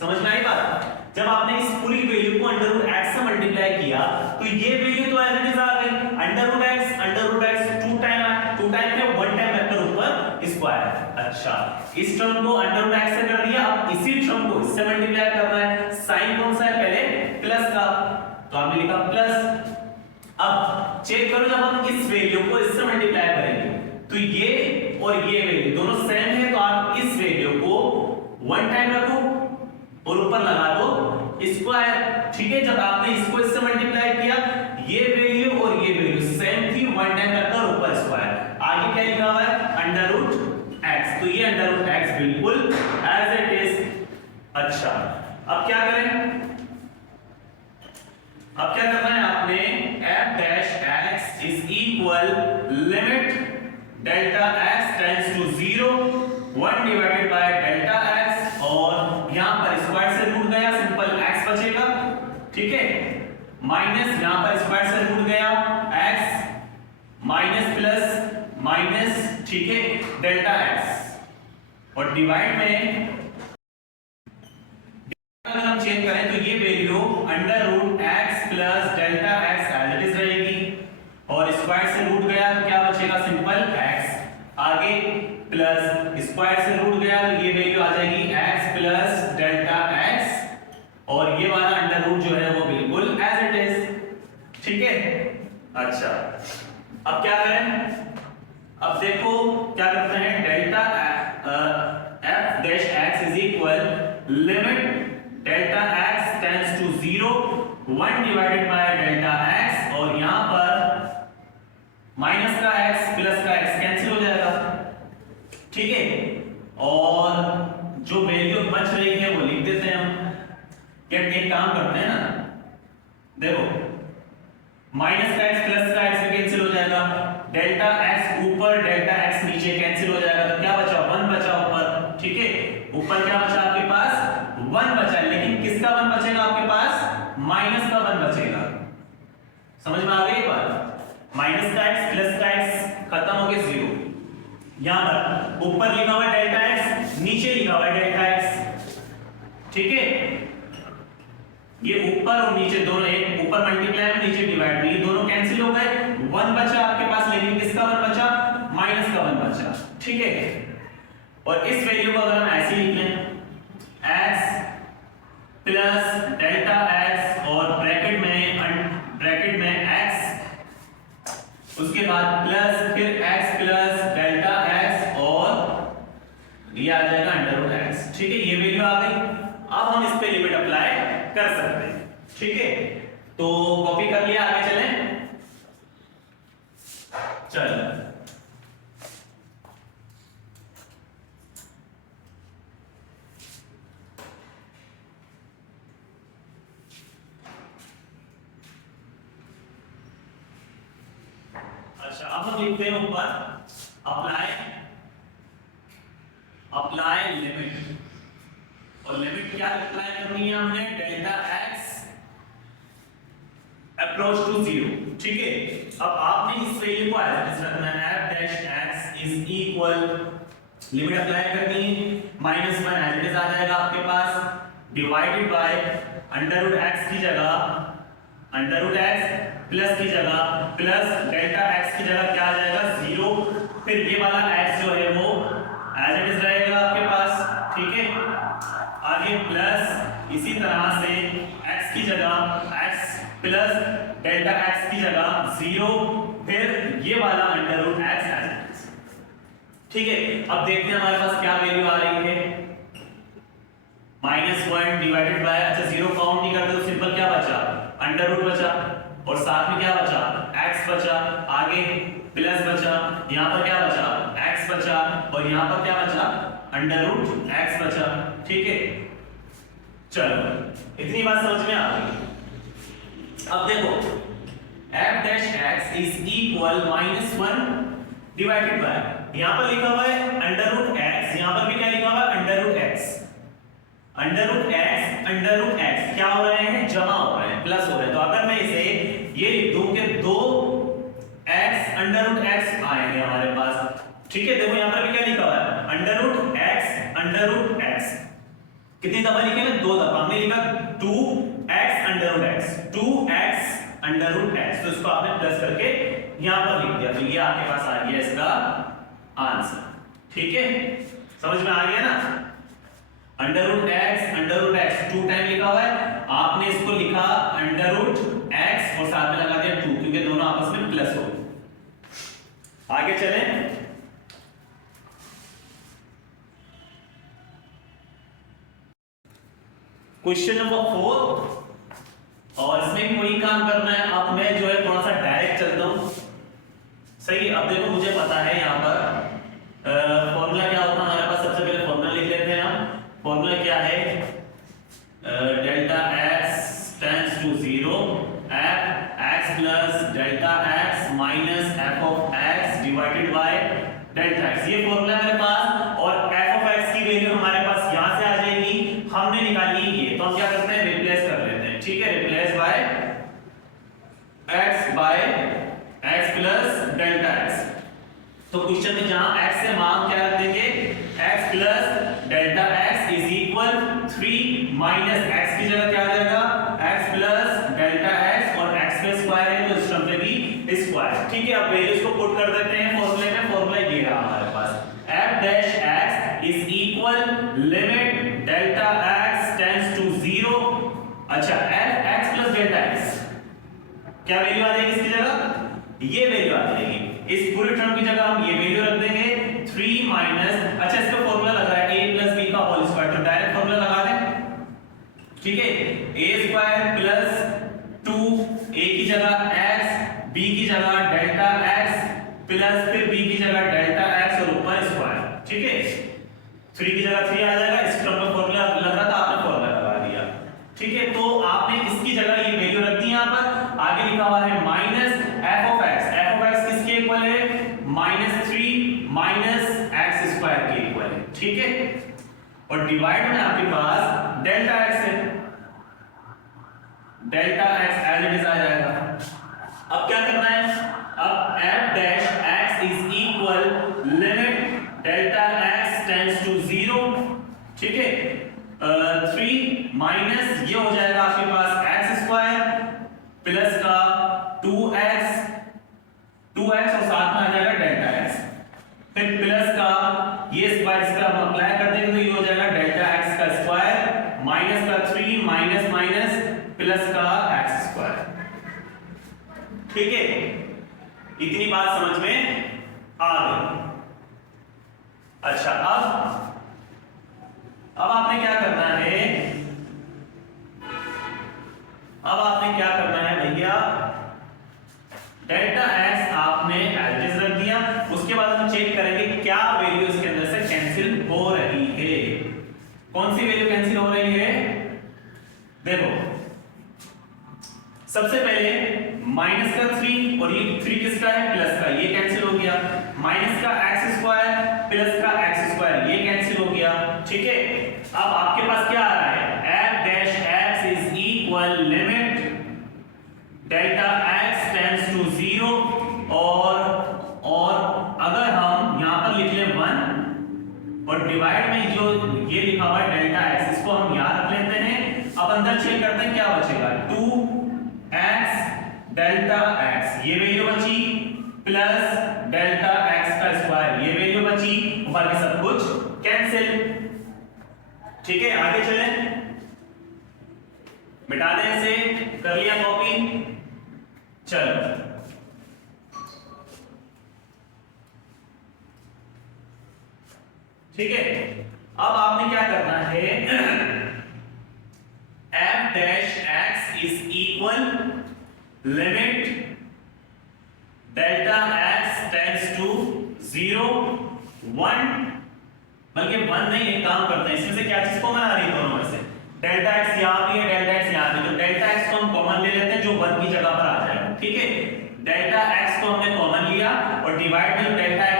समझ में आई बात? जब आपने इस पूरी वैल्यू को अंडर रूट एक्स से मल्टीप्लाई किया तो ये वैल्यू तो एज इट इज आ गई, अंडर रूट एक्स 2 टाइम है, 2 टाइम पे 1 टाइम रखकर ऊपर स्क्वायर। अच्छा, इस टर्म को अंडर रूट एक्स से कर दिया, अब इसी टर्म को इससे मल्टीप्लाई करना है। साइन कौन सा है, पहले प्लस का, तो आपने लिखा प्लस। अब चेक करो, जब हम इस वैल्यू को इससे मल्टीप्लाई करेंगे तो ये और ये वैल्यू दोनों सेम है, तो आप इस वैल्यू को 1 टाइम रखो और ऊपर लगा दो स्क्वायर, ठीक है। जब आपने इसको इससे मल्टीप्लाई किया, ये वैल्यू और ये वैल्यू सेम थी, 1 टाइम रखकर ऊपर स्क्वायर। आगे क्या लिखा हुआ है, अंडर रूट एक्स, तो ये अंडर रूट एक्स बिल्कुल एज इट इज। अच्छा, अब क्या करें, अब क्या करना है आपने, f dash x is equal limit delta x tends to 0 1 divided by delta x, और यहां पर स्क्वायर से रूट गया, सिंपल x बचेगा, ठीक है, माइनस यहां पर स्क्वायर से रूट गया x माइनस प्लस माइनस, ठीक है, डेल्टा x, और डिवाइड में अगर हम चेंज करें तो ये value under root x plus delta x as it is रहेगी, और स्क्वायर से रूट गया तो क्या बचेगा, सिंपल x, आगे प्लस स्क्वायर से रूट गया तो ये वैल्यू आ जाएगी x प्लस डेल्टा x, और ये वाला अंडर रूट जो है वो बिल्कुल एज इट इज, ठीक है। अच्छा, अब क्या करें, अब देखो क्या करते हैं, delta f dash x is equal limit delta x tends to 0 1 divided by delta x, और यहां पर माइनस का x प्लस का x कैंसिल हो जाएगा, ठीक है, और जो वैल्यू बच रही है वो लिख देते हैं हम। क्या एक काम करते हैं ना, देखो माइनस का x प्लस का x कैंसिल हो जाएगा, डेल्टा x ऊपर डेल्टा x नीचे कैंसिल हो जाएगा, तो क्या बचा, 1 बचा ऊपर, ठीक है, ऊपर क्या बचा आपके पास, 1 बचा, लेकिन किसका 1 बचेगा आपके पास, माइनस का 1 बचेगा। समझ में आ गई बात, माइनस का x प्लस का x खत्म हो गया 0, यहां पर ऊपर लिखा हुआ है डेल्टा x, नीचे लिखा हुआ है डेल्टा x, ठीक है, ये ऊपर और नीचे दोनों, एक ऊपर मल्टीप्लाई में नीचे डिवाइड, ये दोनों कैंसिल हो गए, 1 बचा आपके पास, लेकिन किसका 1 बचा, माइनस का 1 बचा, ठीक है। और इस वैल्यू को अगर हम ऐसे लिख लें x प्लस डेल्टा x और ब्रैकेट में x, उसके बाद प्लस फिर x प्लस डेल्टा x, और ये आ जाएगा अंडर रूट x, ठीक है, ये वैल्यू आ गई। अब हम इस पे लिमिट अप्लाई कर सकते हैं, ठीक है, तो कॉपी कर लिया, आगे चलें, चलो अब हम लिखते हैं ऊपर अप्लाई लिमिट, और लिमिट क्या अप्लाई करनी है हमने, डेल्टा x अप्रोच टू 0, ठीक है। अब आपने इस वैल्यू को एज रखना है, f dash x is equal, limit apply करनी है, -1 एज इट इज आ जाएगा आपके पास, divided by under root x की जगह अंडर रूट x प्लस की जगह प्लस डेल्टा x की जगह क्या आ जाएगा, 0, फिर ये वाला x जो है वो एज इट इज रहेगा आपके पास, ठीक है, आगे प्लस इसी तरह से x की जगह x प्लस डेल्टा x की जगह 0, फिर ये वाला under root x as it is, ठीक है। अब देखते हैं हमारे पास क्या वैल्यू आ रही है, -1 डिवाइडेड बाय, अच्छा 0 काउंट नहीं करते तो सिंपल क्या बचा, अंडर रूट बचा, और साथ में क्या बचा, x बचा, आगे प्लस बचा, यहां पर क्या बचा, x बचा, और यहां पर क्या बचा, अंडर रूट x बचा, ठीक है। चलो इतनी बात समझ में आ गई। अब देखो f dash x is equal -1 divided bye, यहां पर लिखा हुआ है अंडर रूट एक्स, यहां पर भी क्या लिखा हुआ है under root x, under root x क्या हो रहे हैं, जमा हो रहे हैं, प्लस हो रहे हैं। तो अगर मैं इसे ये लिख दूं कि 2x अंडर रूट एक्स आए हैं हमारे पास, ठीक है। देखो यहां पर भी क्या लिखा हुआ है अंडर रूट एक्स, कितनी दफा लिखे हैं, 2 दफा। हमने लिखा 2x under root x, 2x under root x, तो इसको आपने प्लस करके यहां पर लिख दिया, तो ये आपके पास आ गया इसका आंसर, ठीक है। समझ में आ गया ना, अंडर रूट एक्स 2 टाइम लिखा हुआ है, आपने इसको लिखा अंडर रूट एक्स और साथ में लगा दिया 2, क्योंकि दोनों आपस में प्लस हो। आगे चलें, क्वेश्चन नंबर 4, और इसमें कोई काम करना है। अब मैं जो है थोड़ा सा डायरेक्ट चलता हूं, सही है। अब देखो मुझे पता है यहां पर फॉर्मूला क्या होता है हमारे पास, सबसे पहले फॉर्मूला लिख लेते हैं हम। फॉर्मूला क्या है, delta x tends to 0 f x plus delta x minus f of x divided by delta x, ये फॉर्मूला है मेरे पास। और f ऑफ x की वैल्यू हमारे पास यहां से आ जाएगी, हमने निकाली ये, तो हम क्या करते हैं रिप्लेस कर लेते हैं, ठीक है। Replace by x plus delta x, तो क्वेश्चन में जहां x से मान क्या रख देंगे, x plus delta x is equal 3 minus x की जगह क्या आ जाएगा, x प्लस डेल्टा x, और x का स्क्वायर है तो इस टर्म पे भी स्क्वायर, ठीक है। अब वैल्यूज को पुट कर देते हैं फॉर्मूले में। फॉर्मूला ये रहा हमारे पास, f dash x is equal limit delta x tends to 0, अच्छा f x plus delta x, क्या वैल्यू आ जाएगी इसकी जगह, ये वैल्यू आ जाएगी। इस पूरे टर्म की जगह हम ये वैल्यू रख देंगे 3 माइनस, अच्छा इसका फॉर्मूला लग रहा है a प्लस b का होल स्क्वायर, तो डायरेक्ट फॉर्मूला लगा दें, ठीक है। a स्क्वायर प्लस 2 a की जगह x, b की जगह डेल्टा x प्लस फिर b की जगह डेल्टा x और ऊपर स्क्वायर, ठीक है। 3 की जगह 3 आ जाएगा, इस टर्म का फॉर्मूला लग रहा था, आपने फॉर्मूला लगा दिया, ठीक है। तो आपने इसकी जगह ये वैल्यू रख दी, यहां पर आगे लिखा हुआ है माइनस f ऑफ x किसके इक्वल है, -3 माइनस x स्क्वायर के इक्वल है, ठीक है। और डिवाइड में आपके पास डेल्टा x है, delta x as it is आ जाएगा। अब क्या करना है, अब f dash x is equal limit delta x tends to 0, ठीक है। 3 माइनस ये हो जाएगा आपके पास x स्क्वायर प्लस का 2x और साथ में आ जाएगा डेल्टा x, फिर प्लस का ये स्क्वायर इसका मल्टीप्लाई कर देंगे तो ये हो जाएगा डेल्टा x का स्क्वायर माइनस का 3 माइनस माइनस प्लस का x स्क्वायर, ठीक है। इतनी बात समझ में आ गई। अच्छा अब आपने क्या करना है, अब आपने क्या करना है भैया, डेल्टा x आपने एज रख दिया, उसके बाद हम चेक करेंगे क्या वैल्यू इसके अंदर से कैंसिल हो रही है। कौन सी वैल्यू कैंसिल हो रही है, देखो सबसे पहले माइनस का 3 और ये 3 किसका है, प्लस का, ये कैंसिल हो गया। माइनस का x स्क्वायर प्लस का x स्क्वायर ये कैंसिल हो गया, ठीक है। अब आपके पास क्या आ रहा है, f dash x is equal limit delta x tends to 0, और अगर हम यहां पर लिख लें 1 और डिवाइड में जो ये लिखा हुआ है डेल्टा x, इसको हम यहां रख लेते हैं। अब अंदर चेक करते हैं क्या बचेगा, 2x डेल्टा x ये वैल्यू बची प्लस डेल्टा x का स्क्वायर ये वैल्यू बची, बाकी सब कुछ कैंसिल, ठीक है। आगे चलें, मिटा दें इसे, कर लिया कॉपी, चलो ठीक है। अब आपने क्या करना है, f dash x is equal limit delta x tends to 0 1, बल्कि 1 नहीं, एक काम करते हैं, इसमें से क्या चीज कॉमन आ रही है, दोनों में से डेल्टा x यहां भी है, डेल्टा x यहां भी, तो डेल्टा x को हम कॉमन ले लेते हैं जो 1 की जगह पर आ जाएगा, ठीक है। डेल्टा x को हमने कॉमन लिया और डिवाइड में डेल्टा x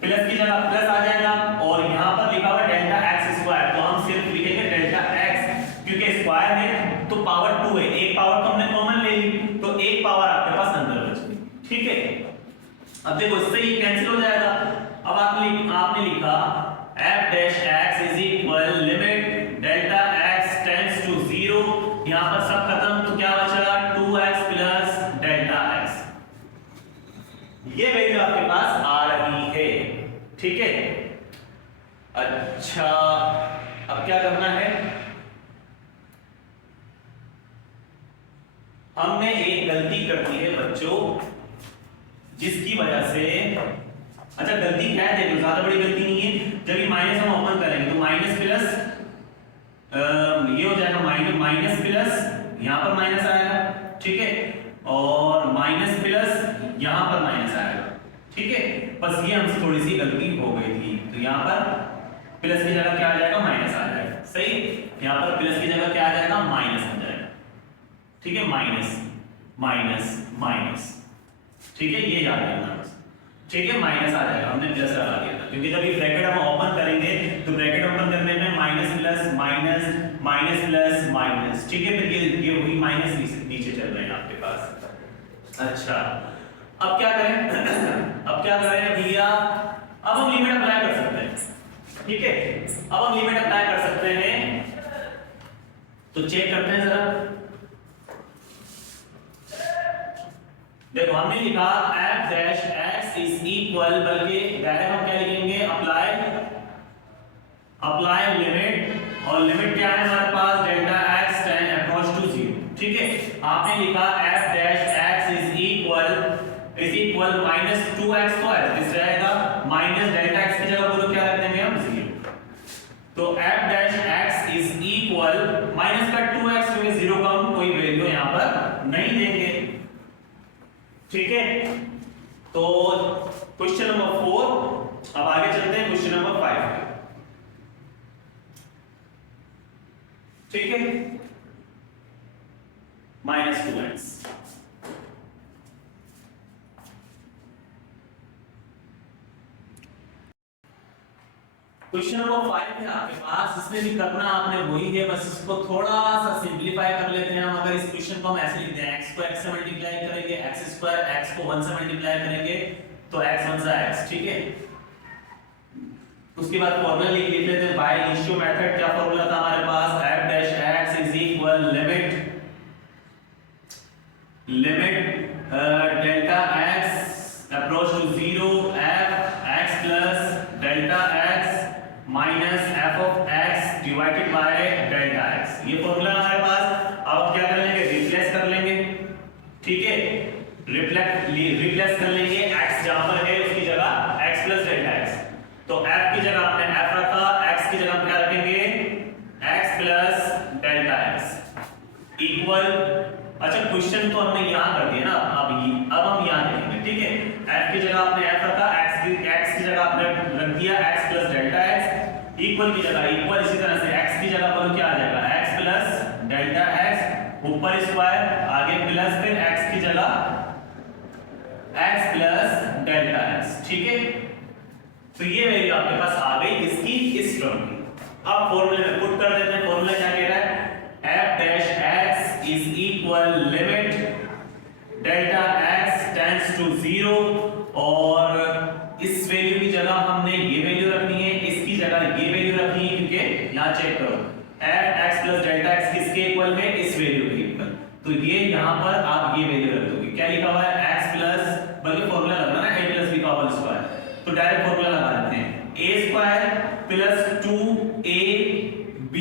प्लस की जगह प्लस आ जाएगा और यहाँ पर लिखा हुआ डेल्टा एक्स स्क्वायर, तो हम सिर्फ लिखेंगे डेल्टा एक्स, क्योंकि स्क्वायर है तो पावर 2 है, एक पावर तो हमने कॉमन ले ली, तो एक पावर आपके पास अंदर बच गई। ठीक है, अब देखो इससे ये कैंसिल हो जाएगा। अब आपने लिखा f dash x is equal limit delta x tends to 0, यहां पर सब खत्म, तो क्या बचा 2x प्लस डेल्टा x, ये वैल्यू आपके पास आ रही है। ठीक है, अच्छा अब क्या करना है, हमने एक गलती कर दी है बच्चों, जिसकी वजह से, अच्छा गलती क्या है देखो, ज्यादा बड़ी गलती नहीं है। जब ये माइनस हम ओपन करेंगे तो माइनस प्लस ये हो जाएगा माइनस प्लस, यहां पर माइनस आएगा। ठीक है, और माइनस प्लस यहां पर माइनस आएगा। ठीक है, बस ये हमसे थोड़ी सी गलती हो गई थी, तो यहां पर प्लस की जगह क्या आ जाएगा, माइनस आ जाएगा। सही, यहां पर प्लस की जगह क्या आ जाएगा, माइनस आ जाएगा। ठीक है, माइनस माइनस माइनस, ठीक है, ये याद रखना बस। ठीक है, माइनस आ जाएगा, हमने प्लस लगा दिया था, क्योंकि जब ये ब्रैकेट हम ओपन करेंगे तो ब्रैकेट ओपन करने में minus plus minus minus plus minus. ठीक है, फिर ये वही माइनस नीचे चल रहे हैं आपके पास। अच्छा अब क्या करें अब क्या करें भैया, अब हम लिमिट अप्लाई कर सकते हैं। ठीक है, अब हम लिमिट अप्लाई कर सकते हैं, तो चेक करते हैं जरा। देखो हमने लिखा f dash x is equal, बल्कि डायरेक्ट हम क्या लिखेंगे, अप्लाई लिमिट, और लिमिट क्या है हमारे पास, delta x tend approach to 0। ठीक है, आपने लिखा f dash x is equal minus 2x, तो इस रहेगा माइनस डेल्टा x की जगह बोलो क्या रख देंगे हम, 0। तो f dash x is equal minus का 2x, क्योंकि 0 का हम कोई वैल्यू यहां पर नहीं देंगे। ठीक है, तो क्वेश्चन नंबर 4, अब आगे चलते हैं क्वेश्चन नंबर 5। ठीक है, माइनस 2x, क्वेश्चन नंबर 5 है आपके पास, इसमें भी करना आपने वही है, बस इसको थोड़ा सा सिंपलीफाई कर लेते हैं हम। अगर इस क्वेश्चन को हम ऐसे लिखते हैं, x को x से मल्टीप्लाई करेंगे, x स्क्वायर x को 1 से मल्टीप्लाई करेंगे तो x 1 सा x। ठीक है, उसके बाद फॉर्मूला लिख लेते हैं बाय रेशियो मेथड। क्या फॉर्मूला था हमारे पास, f dash x is equal limit delta x approach to 0 f x plus delta x minus f of x divided by delta x, ये फॉर्मूला हमारे पास। अब क्या कर लेंगे, रिप्लेस कर लेंगे। ठीक है, रिप्लेस कर लेंगे, x जहां पर है उसकी जगह x प्लस डेल्टा x, तो f की जगह आपने f रखा, x की जगह क्या रखेंगे, x plus delta x equal, अच्छा क्वेश्चन तो हमने यहां कर दिया ना, अब हम यहां लिखेंगे। ठीक है, f की जगह आपने f रखा, x की जगह आपने रख दिया x plus delta x, equal की जगह इक्वल, इसी तरह से x की जगह पर क्या आ जाएगा, x प्लस डेल्टा x, ऊपर स्क्वायर, आगे प्लस, फिर x की जगह x प्लस डेल्टा x। ठीक है, तो ये वैल्यू आपके पास आ गई इसकी, इस टर्म की। अब फॉर्मूले में पुट कर देते हैं, फॉर्मूला क्या कह रहा है, f dash x is equal limit delta x tends to 0, और इस वैल्यू की जगह हमने ये वैल्यू रखनी है, इसकी जगह ये वैल्यू रखनी है, क्योंकि यहां चेक करो f x plus delta x किसके इक्वल है, इस वैल्यू के इक्वल, तो ये यहां पर आप ये वैल्यू रख दोगे। क्या लिखा हुआ है, x प्लस, बल्कि फॉर्मूला लगना ना, a प्लस b का होल स्क्वायर, तो डायरेक्ट फॉर्मूला लगा देते हैं, a square plus 2ab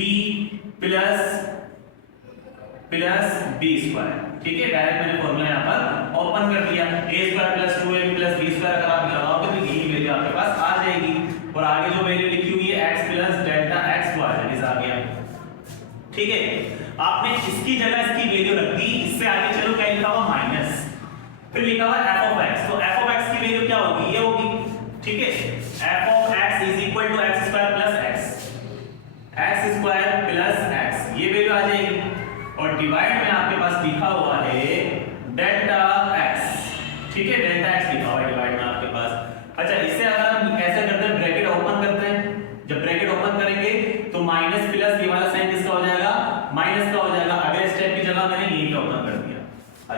plus b square. ठीक है, डायरेक्ट मैंने फॉर्मूला यहां पर ओपन कर दिया, a square plus 2ab plus b square अगर आप लगाओगे तो यही वैल्यू आपके पास आ जाएगी, और आगे जो वैल्यू लिखी हुई है x plus delta x square आ गया। ठीक है, आपने इसकी जगह इसकी वैल्यू रख दी, इससे आगे चलो क्या लिखा हुआ, माइनस, फिर लिखा हुआ f ऑफ x, तो f ऑफ x की वैल्यू क्या होगी, ये होगी। ठीक है, f of x is equal to x square plus x square plus x, ये वैल्यू आ जाएगी, और डिवाइड में आपके पास लिखा हुआ है डेल्टा x। ठीक है, डेल्टा x लिखा हुआ है डिवाइड में आपके पास। अच्छा, इससे अगर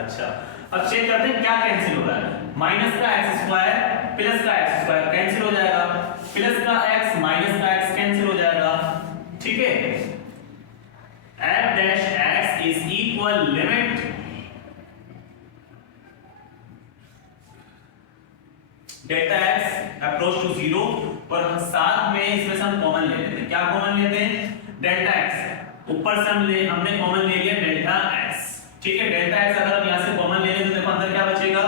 अच्छा, अब चेक करते हैं क्या कैंसिल हो रहा है। माइनस का एक्स स्क्वायर प्लस का एक्स स्क्वायर कैंसिल हो जाएगा, प्लस का एक्स माइनस का एक्स कैंसिल हो जाएगा, ठीक है। f dash x is equal limit delta x approach to 0 और साथ में इसमें से हम कॉमन ले लेते हैं। क्या कॉमन लेते हैं? Delta x। ऊपर से हमने कॉमन ले लिया डेल्टा x, ठीक है। डेल्टा x अगर हम यहां से कॉमन ले लें तो देखो अंदर क्या बचेगा,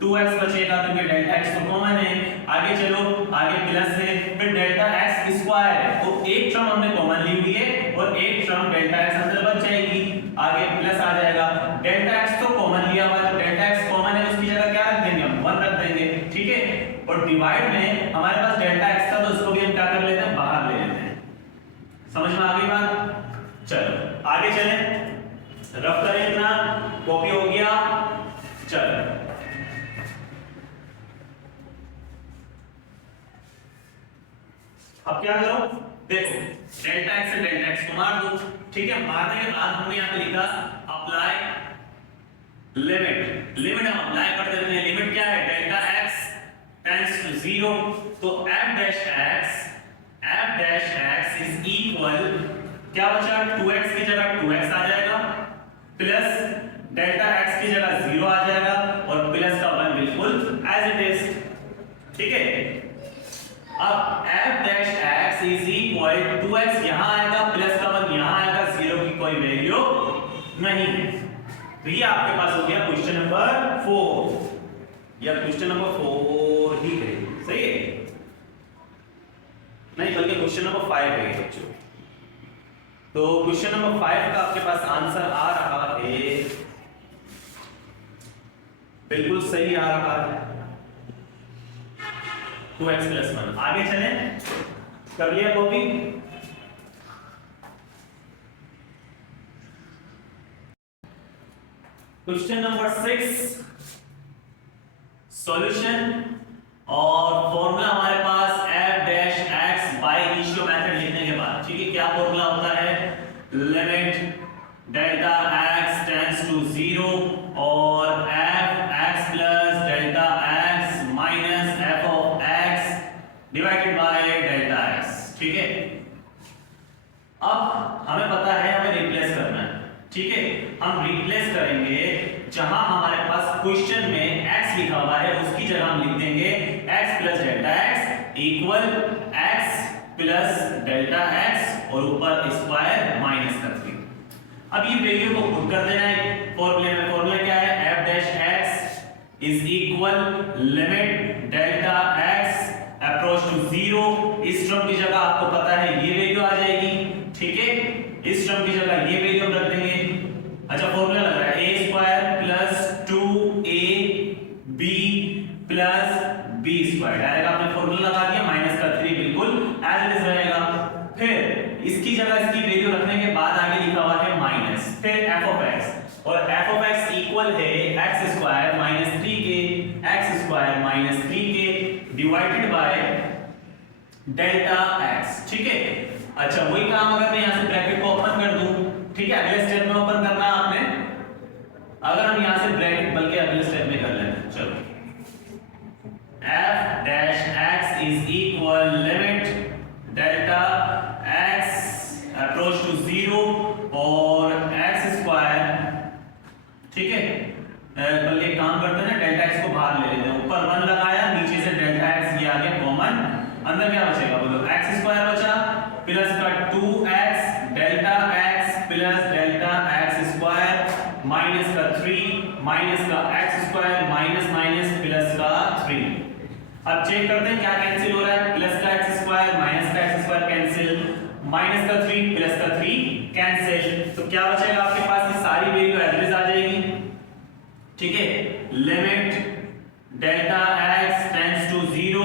2x बचेगा क्योंकि डेल्टा x तो कॉमन है। आगे चलो, आगे प्लस है, फिर डेल्टा x स्क्वायर, तो एक टर्म हमने कॉमन ली हुई है और एक टर्म डेल्टा x अंदर बच जाएगी, आगे प्लस आ जाएगा। डेल्टा x तो कॉमन लिया हुआ है, तो डेल्टा x कॉमन है तो उसकी जगह क्या रख देंगे हम 1 रख देंगे, ठीक है। और डिवाइड में हमारे पास डेल्टा x था तो इसको भी हम क्या कर लेते हैं, बाहर ले लेते हैं। समझ में आ गई बात? चलो आगे चलें, रफ करें, इतना कॉपी हो गया। चलो अब क्या करो, देखो डेल्टा x से डेल्टा x को मार दो, ठीक है। मारने के बाद हमने यहां पे लिखा अप्लाई लिमिट। लिमिट हम अप्लाई कर देते हैं। लिमिट क्या है? डेल्टा x टेंड्स टू 0, तो f dash x is equal, क्या बचा, 2x की जगह 2x आ जाएगा, प्लस डेल्टा x की जगह 0 आ जाएगा और प्लस का 1 बिल्कुल एज इट इज, ठीक है। अब f dash x is equal 2x यहां आएगा, प्लस का 1 यहां आएगा, 0 की कोई वैल्यू नहीं है। तो ये आपके पास हो गया क्वेश्चन नंबर 4, या क्वेश्चन नंबर 4 ही है, सही है, नहीं बल्कि क्वेश्चन नंबर 5 है बच्चों। तो क्वेश्चन नंबर 5 का आपके पास आंसर आ रहा है, बिल्कुल सही आ रहा है, 2x + 1। आगे चलें, कर लिया कॉपी? क्वेश्चन नंबर 6 सॉल्यूशन, और फॉर्मूला हमारे पास f dash x by ratio method लिखने के बाद, ठीक है। क्या फॉर्मूला होता है? Limit delta x tends to 0 और f x plus delta x minus f of x divided by delta x, ठीक है। अब हमें पता है हमें रिप्लेस करना है, ठीक है। हम रिप्लेस करेंगे, जहां हमारे पास क्वेश्चन में x लिखा हुआ है उसकी जगह हम लिख देंगे x plus delta x equal x plus delta x और ऊपर स्क्वायर माइनस कर 3। अब ये वैल्यू को पुट कर देना है फॉर्मूले में। फॉर्मूला क्या है? f dash x is equal limit delta x approach to 0। इस टर्म की जगह आपको पता है ये वैल्यू आ जाएगी, ठीक है। इस टर्म की जगह ये वैल्यू रख देंगे। अच्छा, फॉर्मूला लग रहा है a square plus 2ab plus b square, direct आपने फॉर्मूला लगा दिया, माइनस का 3 बिल्कुल एज इट इज रहेगा। फिर इसकी जगह इसकी वैल्यू रखने के बाद आगे लिखा हुआ है माइनस, फिर f ऑफ x, और f ऑफ x इक्वल है x स्क्वायर माइनस 3 के, x स्क्वायर माइनस 3 के डिवाइडेड बाय डेल्टा x, ठीक है। अच्छा, वही काम अगर मैं यहां से ब्रैकेट को ओपन कर दूं, ठीक है, अगले स्टेप में ओपन करना है आपने। अगर हम यहां से ब्रैकेट बल्कि अगले स्टेप में कर लेते हैं, चलो f dash x is equal limit delta x approach to 0 और x स्क्वायर, ठीक है। बल्कि काम करते हैं ना, डेल्टा x को बाहर ले लेते हैं, ऊपर 1 लगाया, नीचे से डेल्टा x ये आ गया कॉमन, अंदर क्या बचेगा बोलो, x स्क्वायर बचा प्लस का 2x delta x plus delta x square minus का 3 माइनस का x square minus minus plus का 3। अब चेक करते हैं क्या कैंसिल हो रहा है, प्लस का x स्क्वायर माइनस का x स्क्वायर कैंसिल, माइनस का 3 प्लस का 3 कैंसिल, तो क्या बचेगा आपके पास, ये सारी वैल्यू एवरेज आ जाएगी, ठीक है। Limit delta x tends to 0।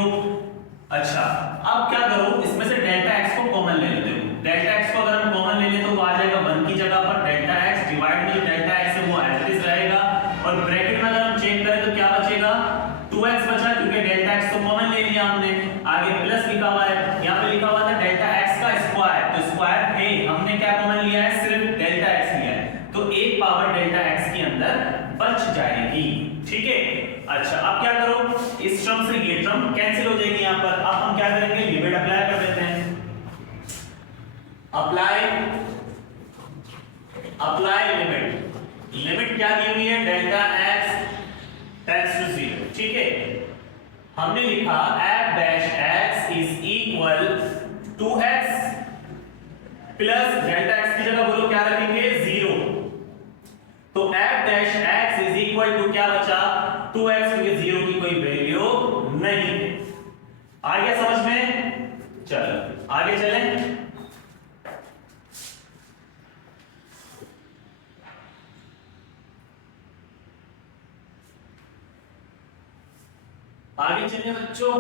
अच्छा, अब क्या करो, इसमें से डेल्टा x को कॉमन ले लेते हो। डेल्टा x को अगर हम कॉमन ले लें तो वो आ जाएगा 1 की जगह पर डेल्टा x डिवाइड में जो डेल्टा x है वो एज इट इज रहेगा, और ब्रैकेट में अगर हम चेक करें तो क्या बचेगा, 2x बचा क्योंकि डेल्टा x तो कॉमन ले लिया हमने, आगे प्लस लिखा हुआ है, यहां पे लिखा हुआ था डेल्टा x का स्क्वायर, तो स्क्वायर है, हमने क्या कॉमन लिया है, सिर्फ डेल्टा x लिया है, तो एक पावर डेल्टा x के अंदर क्या करेंगे, लिमिट अप्लाई कर देते हैं। अप्लाई लिमिट क्या दी हुई है, डेल्टा x टेंड्स टू 0, ठीक है। हमने लिखा f dash x is equal to x plus delta x की जगह बोलो क्या रखेंगे, 0। तो f dash x is equal to क्या बचा, 2x, क्योंकि 0 की कोई वैल्यू नहीं है। आ गया समझ में? चलो आगे चलें। आगे चलिए बच्चों,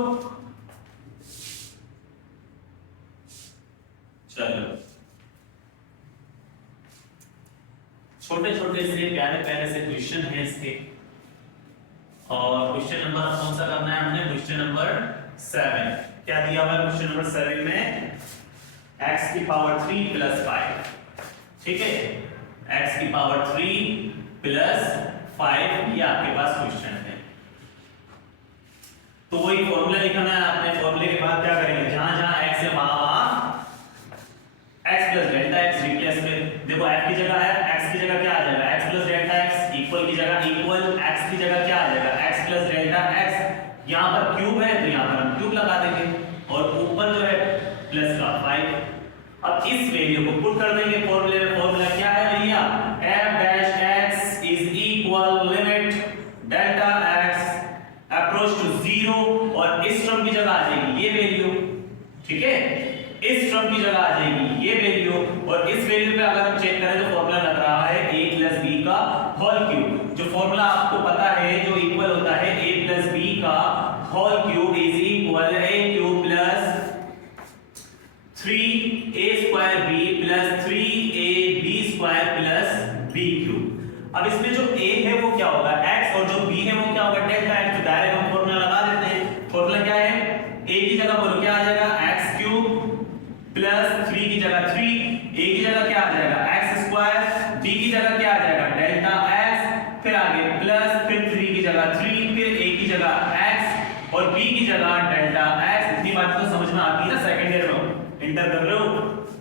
चलो छोटे छोटे से प्यारे प्यारे से क्वेश्चन है इसके। और क्वेश्चन नंबर कौन सा करना है हमने, क्वेश्चन नंबर 7। क्या दिया हुआ है क्वेश्चन नंबर 7 में, x की पावर 3 प्लस 5, ठीक है। x की पावर 3 प्लस 5 ये आपके पास क्वेश्चन है। तो वही फॉर्मूला लिखना है आपने। फॉर्मूले के बाद क्या करेंगे, जहां जहां x है वहां x plus delta x replace में। देखो f की जगह है, x की जगह क्या आ जाएगा, x plus delta x, equal की जगह इक्वल, x की जगह क्या आ जाएगा, x प्लस डेल्टा x। यहां पर क्यूब है तो यहां पर हम क्यूब लगा देंगे और ऊपर जो है प्लस का 5। अब इस वैल्यू को पुट कर देंगे फॉर्मूले में। फॉर्मूला क्या है भैया, f dash x is equal limit delta x approach to 0, और इस टर्म की जगह आ जाएगी ये वैल्यू, ठीक है। इस टर्म की जगह आ जाएगी ये वैल्यू, और इस वैल्यू पे अगर हम चेक करें तो फॉर्मूला लग रहा है a प्लस b का होल क्यूब। जो फॉर्मूला आपको पता है, जो इक्वल होता है a प्लस b का whole cube is equal a cube plus 3a square b plus 3ab square plus b cube. अब इसमें जो a है वो क्या होगा, x, और जो b है वो क्या होगा, डेल्टा x। तो डायरेक्ट हम फॉर्मूला लगा देते हैं। फॉर्मूला क्या है, a की जगह बोलो क्या आ जाएगा, x क्यूब प्लस 3 की जगह 3, a की जगह क्या आ जाएगा, x स्क्वायर, b की जगह क्या आ जाएगा, डेल्टा x, फिर आगे प्लस, फिर 3 की जगह 3, फिर a की जगह x और b की जगह डेल्टा x। इतनी बात तो समझ में आती है ना, सेकंड ईयर में इंटर कर रहे हो,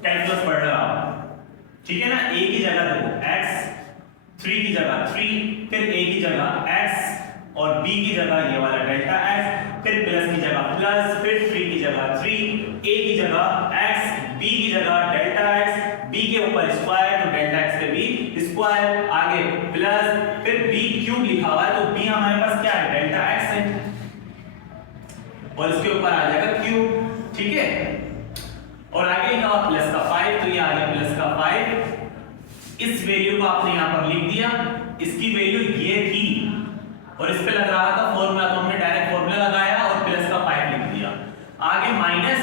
कैलकुलस पढ़ रहे हो, ठीक है ना। a की जगह देखो x, 3 की जगह 3, फिर a की जगह x और b की जगह ये वाला डेल्टा x, फिर प्लस की जगह प्लस, फिर 3 की जगह 3, a की जगह x, b की जगह डेल्टा x, b के ऊपर स्क्वायर तो डेल्टा x पे भी स्क्वायर, आगे प्लस, फिर b क्यूब लिखा हुआ है तो b हमारे पास क्या है, डेल्टा x है, और इसके ऊपर आ जाएगा क्यूब, ठीक है। और आगे लिखा हुआ प्लस का 5, तो ये आ गया प्लस का 5। इस वैल्यू को आपने यहां पर लिख दिया, इसकी वैल्यू ये थी और इस पे लग रहा था फॉर्मूला, तो हमने डायरेक्ट फॉर्मूला लगाया और प्लस का 5 लिख दिया। आगे माइनस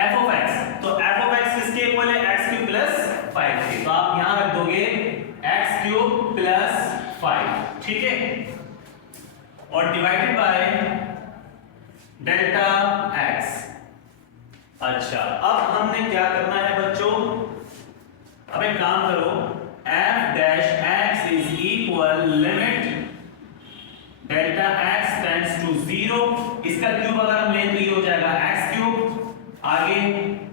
f ऑफ x, तो f ऑफ x किसके इक्वल है, x क्यूब प्लस 5 के, तो आप यहां रख दोगे x क्यूब प्लस 5, ठीक है, और डिवाइडेड बाय डेल्टा x। अच्छा, अब हमने क्या करना है बच्चों, अब एक काम करो, f dash x is equal limit delta x tends to 0, इसका क्यूब अगर हम लें तो ये हो जाएगा x क्यूब, आगे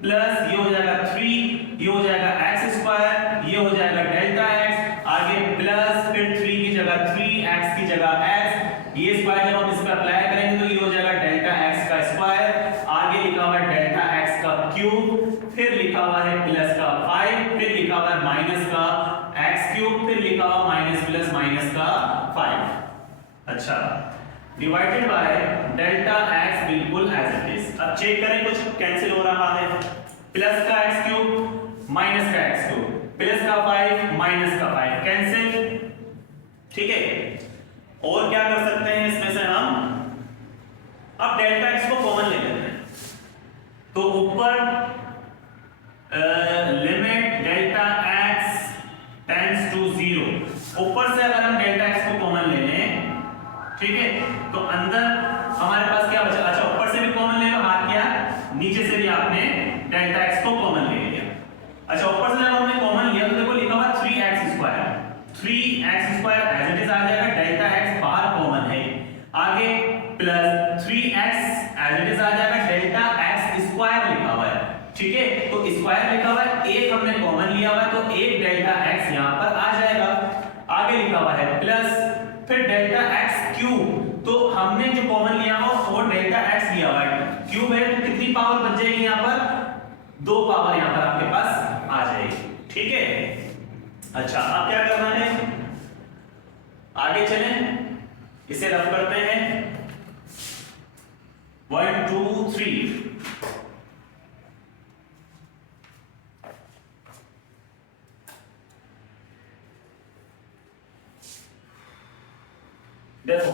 प्लस ये हो जाएगा 3, ये हो जाएगा x स्क्वायर, ये हो जाएगा डेल्टा x, आगे प्लस, फिर 3 की जगह 3, x की जगह x, ये स्क्वायर जब हम इस पे अप्लाई करेंगे तो ये हो जाएगा डेल्टा x का स्क्वायर, आगे लिखा हुआ है डेल्टा x का क्यूब, फिर लिखा हुआ है प्लस का 5, फिर लिखा हुआ है माइनस का x क्यूब, फिर लिखा हुआ माइनस प्लस माइनस का 5। अच्छा, डिवाइडेड बाय डेल्टा x बिल्कुल एज इट इज। अब चेक करें कुछ कैंसिल हो रहा है, प्लस का x क्यूब माइनस का x क्यूब, प्लस का 5 माइनस का 5 कैंसिल, ठीक है। और क्या कर सकते हैं इसमें से हम, अब डेल्टा x को कॉमन ले लेते हैं, तो ऊपर limit delta x tends to 0, ऊपर से अगर हम डेल्टा x को कॉमन ले लें, ठीक है, तो अंदर हमारे पास क्या बचा, अच्छा ऊपर से भी कॉमन ले लो, हाथ क्या, नीचे से भी आपने डेल्टा x को कॉमन ले लिया। अच्छा, ऊपर से जब हमने कॉमन लिया तो देखो लिखा हुआ 3x square, 3x square as it is आ जाएगा, डेल्टा x बाहर कॉमन है, आगे plus 3x as it is आ जाएगा, ठीक है, तो स्क्वायर लिखा हुआ है, एक हमने कॉमन लिया हुआ है तो एक डेल्टा एक्स यहां पर आ जाएगा। आगे लिखा हुआ है प्लस फिर डेल्टा एक्स क्यूब, तो हमने जो कॉमन लिया हुआ वो डेल्टा एक्स लिया हुआ है, क्यूब है तो कितनी पावर बच जाएगी यहां पर, 2 पावर यहां पर आपके पास आ जाएगी। ठीक है, अच्छा अब क्या करना है, आगे चलें, इसे रफ करते हैं 1 2 3। देखो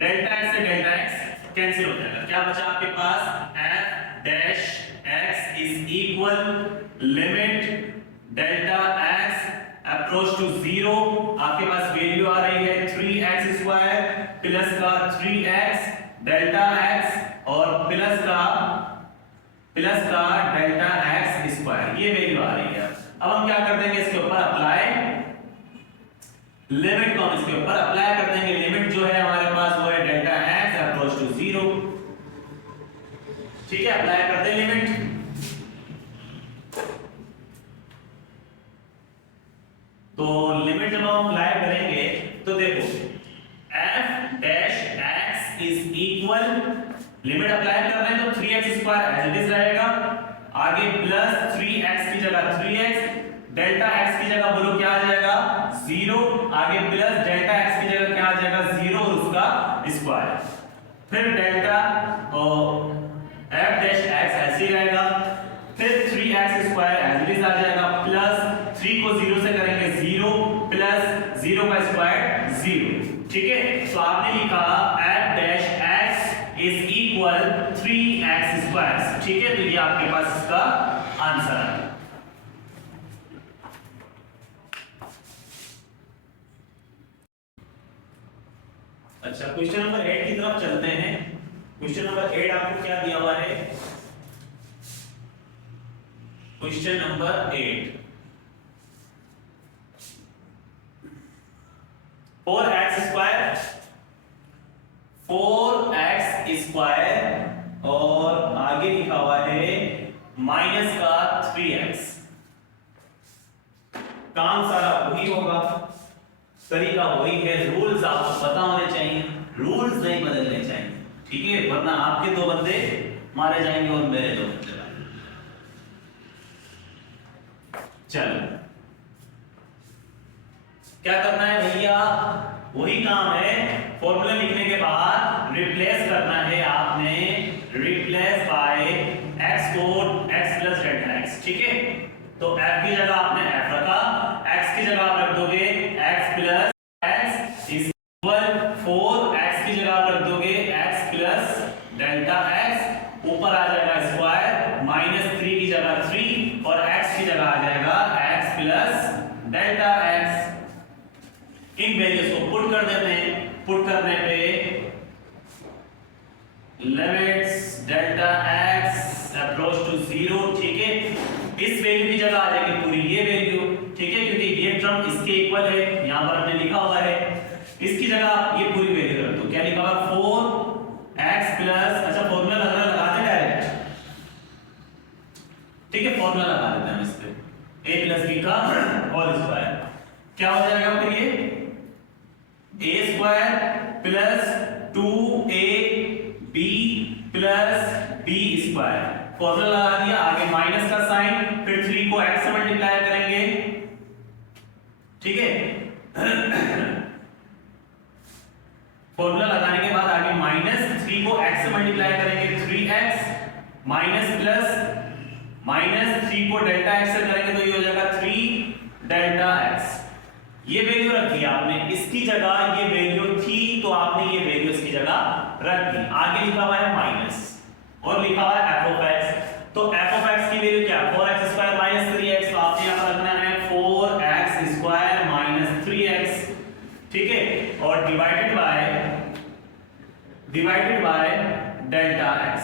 डेल्टा एक्स से डेल्टा एक्स कैंसिल हो जाएगा, क्या बचा आपके पास, f dash x is equal limit delta x approach to 0, आपके पास वैल्यू आ रही है 3x स्क्वायर प्लस का 3x डेल्टा x और प्लस का डेल्टा x स्क्वायर, ये वैल्यू आ रही है। अब हम क्या कर देंगे, इसके ऊपर अप्लाई लिमिट को हम इसके ऊपर अप्लाई कर देंगे, लिमिट जो है हमारे पास वो है डेल्टा x अप्रोच टू 0। ठीक है, अप्लाई कर दें लिमिट, तो लिमिट जब हम अप्लाई करेंगे तो देखो f dash x is equal, limit apply कर रहे हैं तो 3x square as it is रहेगा, आगे प्लस 3x की जगह 3x, डेल्टा x की जगह बोलो क्या आ जाएगा 0, आगे प्लस डेल्टा x की जगह क्या आ जाएगा 0 और उसका स्क्वायर, फिर डेल्टा f डैश x ऐसे ही रहेगा, फिर 3x square as it is आ जाएगा, प्लस 3 को 0 से करेंगे 0 प्लस 0 का स्क्वायर 0। ठीक है, तो आपने लिखा f dash x is equal 3x square. ठीक है, तो ये आपके पास इसका आंसर है। अच्छा, क्वेश्चन नंबर 8 की तरफ चलते हैं। क्वेश्चन नंबर 8 आपको क्या दिया हुआ है, क्वेश्चन नंबर 8 4x स्क्वायर और आगे लिखा हुआ है माइनस का 3x। काम सारा वही होगा, तरीका वही है, रूल्स आपको पता होने चाहिए, रूल्स नहीं बदलने चाहिए। ठीक है, वरना आपके 2 बंदे मारे जाएंगे और मेरे 2 बंदे। चलो क्या करना है भैया, वही काम है, फॉर्मूला लिखने के बाद रिप्लेस करना है आपने, रिप्लेस बाय x को x प्लस डेल्टा x। ठीक है, तो f की जगह आपने f रखा, x की जगह आप रख दोगे x plus x is equal 4x की जगह आप रख दोगे x प्लस डेल्टा x, ऊपर आ जाएगा स्क्वायर, माइनस 3 की जगह 3 और x की जगह आ जाएगा x प्लस डेल्टा x। इन वैल्यूज को पुट कर देते हैं, पुट करने पे limits delta x approach to 0। ठीक है, इस वैल्यू की जगह आ जाएगी पूरी ये वैल्यू। ठीक है, क्योंकि ये टर्म इसके इक्वल है, यहां पर हमने लिखा हुआ है, इसकी जगह आप ये पूरी वैल्यू रख दो। क्या लिखा हुआ 4x प्लस, अच्छा फॉर्मूला लगा दें डायरेक्ट। ठीक है, फॉर्मूला लगा देते हैं हम इस पे, a प्लस b का होल स्क्वायर, क्या हो जाएगा फिर ये a square plus 2ab plus b square, formula लगा दिया, आगे माइनस का साइन, फिर 3 को x से मल्टीप्लाई करेंगे। ठीक है, फॉर्मूला लगाने के बाद आगे माइनस 3 को x से मल्टीप्लाई करेंगे 3x माइनस प्लस माइनस 3 को डेल्टा x से करेंगे तो ये हो जाएगा 3 डेल्टा x। ये वैल्यू रखी आपने, इसकी जगह ये वैल्यू थी तो आपने ये वैल्यू इसकी जगह रख दी। आगे लिखा हुआ है माइनस और लिखा हुआ है f ऑफ x, तो f ऑफ x की वैल्यू क्या 4x स्क्वायर माइनस 3x, तो आपने यहां पर रखना है 4x स्क्वायर माइनस 3x। ठीक है, और डिवाइडेड बाय डेल्टा x।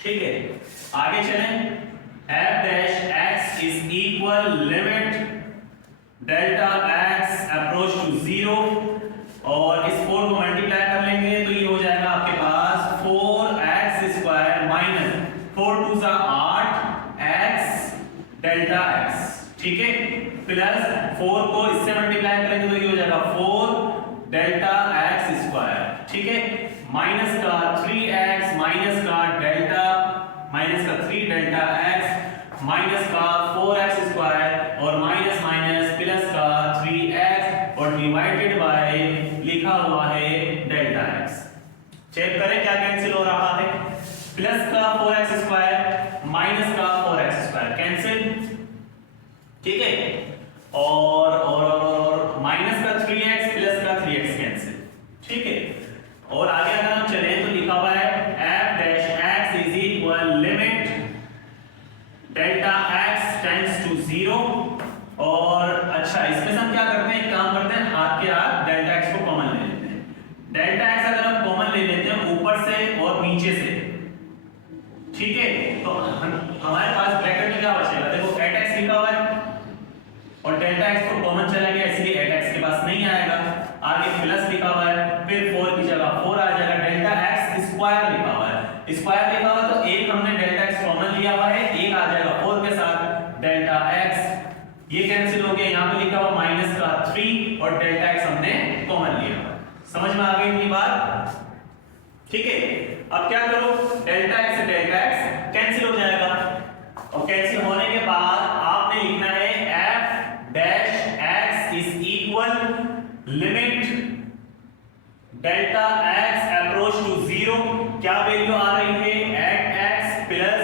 ठीक है, आगे चलें, f dash x is equal limit delta x approach to 0 और इस 4 को मल्टीप्लाई कर लेंगे तो ये हो जाएगा आपके पास 4x स्क्वायर माइनस 4 4 2 सा 8 x डेल्टा x, ठीक है, प्लस 4 को इससे मल्टीप्लाई करेंगे तो ये हो जाएगा 4 डेल्टा x स्क्वायर, ठीक है, माइनस का 3x माइनस का डेल्टा माइनस का 3 डेल्टा x माइनस का 4x स्क्वायर और माइनस माइनस प्लस का 3x और डिवाइडेड बाय लिखा हुआ है डेल्टा x। चेक करें क्या कैंसिल हो रहा है, प्लस का 4x स्क्वायर माइनस का 4x स्क्वायर कैंसिल, ठीक है, और माइनस का 3x प्लस का 3x कैंसिल, ठीक है, और आगे अगर हम चलें तो लिखा हुआ है f dash x is equal limit delta x tends to 0। और अच्छा इसमें हम क्या करते हैं, एक काम करते हैं, हाथ के हाथ डेल्टा x को कॉमन ले लेते हैं। डेल्टा x अगर हम कॉमन ले लेते हैं ऊपर से और नीचे से, ठीक है, तो हमारे पास ब्रैकेट में क्या बचेगा, देखो 8x लिखा हुआ है और डेल्टा x तो कॉमन चला गया इसलिए 8x के पास नहीं आएगा, आगे प्लस लिखा हुआ है, फिर 4 की जगह 4 आ जाएगा, डेल्टा x स्क्वायर लिखा हुआ है, स्क्वायर लिखा हुआ तो एक हमने डेल्टा x कॉमन लिया हुआ है, एक आ जाएगा 4 के साथ डेल्टा x, ये कैंसिल हो गया, यहां पे लिखा हुआ माइनस का 3 और डेल्टा x हमने कॉमन लिया हुआ, समझ में आ गई इतनी बात, ठीक है। अब क्या करो, डेल्टा x से डेल्टा x कैंसिल हो जाएगा और कैंसिल होने के बाद आपने लिखना है f dash x is equal limit delta x approach to 0, क्या वैल्यू आ रही है 8x plus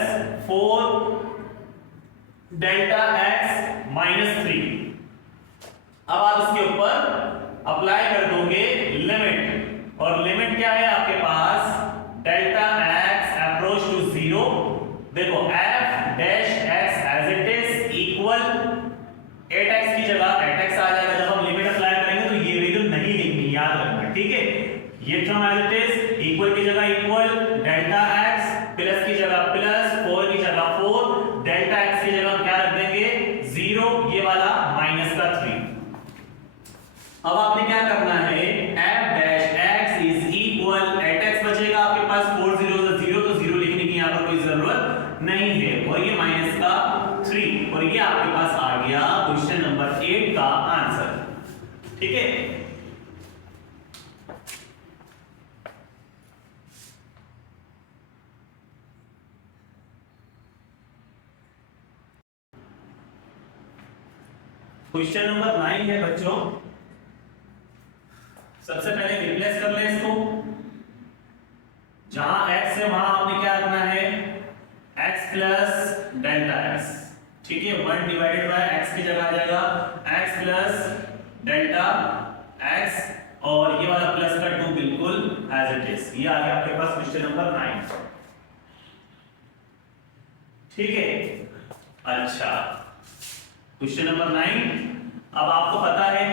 4 delta x minus 3। अब आप इसके ऊपर अप्लाई कर दोगे लिमिट, और लिमिट क्या है आपके पास डेल्टा x अप्रोच टू 0, देखो f dash x as it is equal 8x की जगह 8x आ जाएगा, जब हम लिमिट अप्लाई करेंगे तो ये वैल्यू नहीं लिखनी, याद रखना, ठीक है, ये term as it is equal की जगह इक्वल डेल्टा x प्लस की जगह प्लस 4 की जगह 4 डेल्टा x की जगह क्या रख देंगे 0, ये वाला माइनस का 3। अब आपने क्या करना है f dash x is equal 8x बचेगा आपके पास, 4 0 0 तो 0 लिखने की यहां पर कोई जरूरत नहीं है, और ये माइनस का 3, और ये आपके पास आ गया क्वेश्चन नंबर 8 का आंसर, ठीक है। क्वेश्चन नंबर 9 है बच्चों, सबसे पहले रिप्लेस कर ले इसको, जहां x है वहां आपने क्या रखना है x प्लस डेल्टा x, ठीक है, 1 डिवाइडेड बाय x की जगह आ जाएगा x प्लस डेल्टा x, और ये वाला प्लस का 2 बिल्कुल एज इट इज, ये आ गया आपके पास क्वेश्चन नंबर 9, ठीक है। अच्छा क्वेश्चन नंबर 9, अब आपको पता है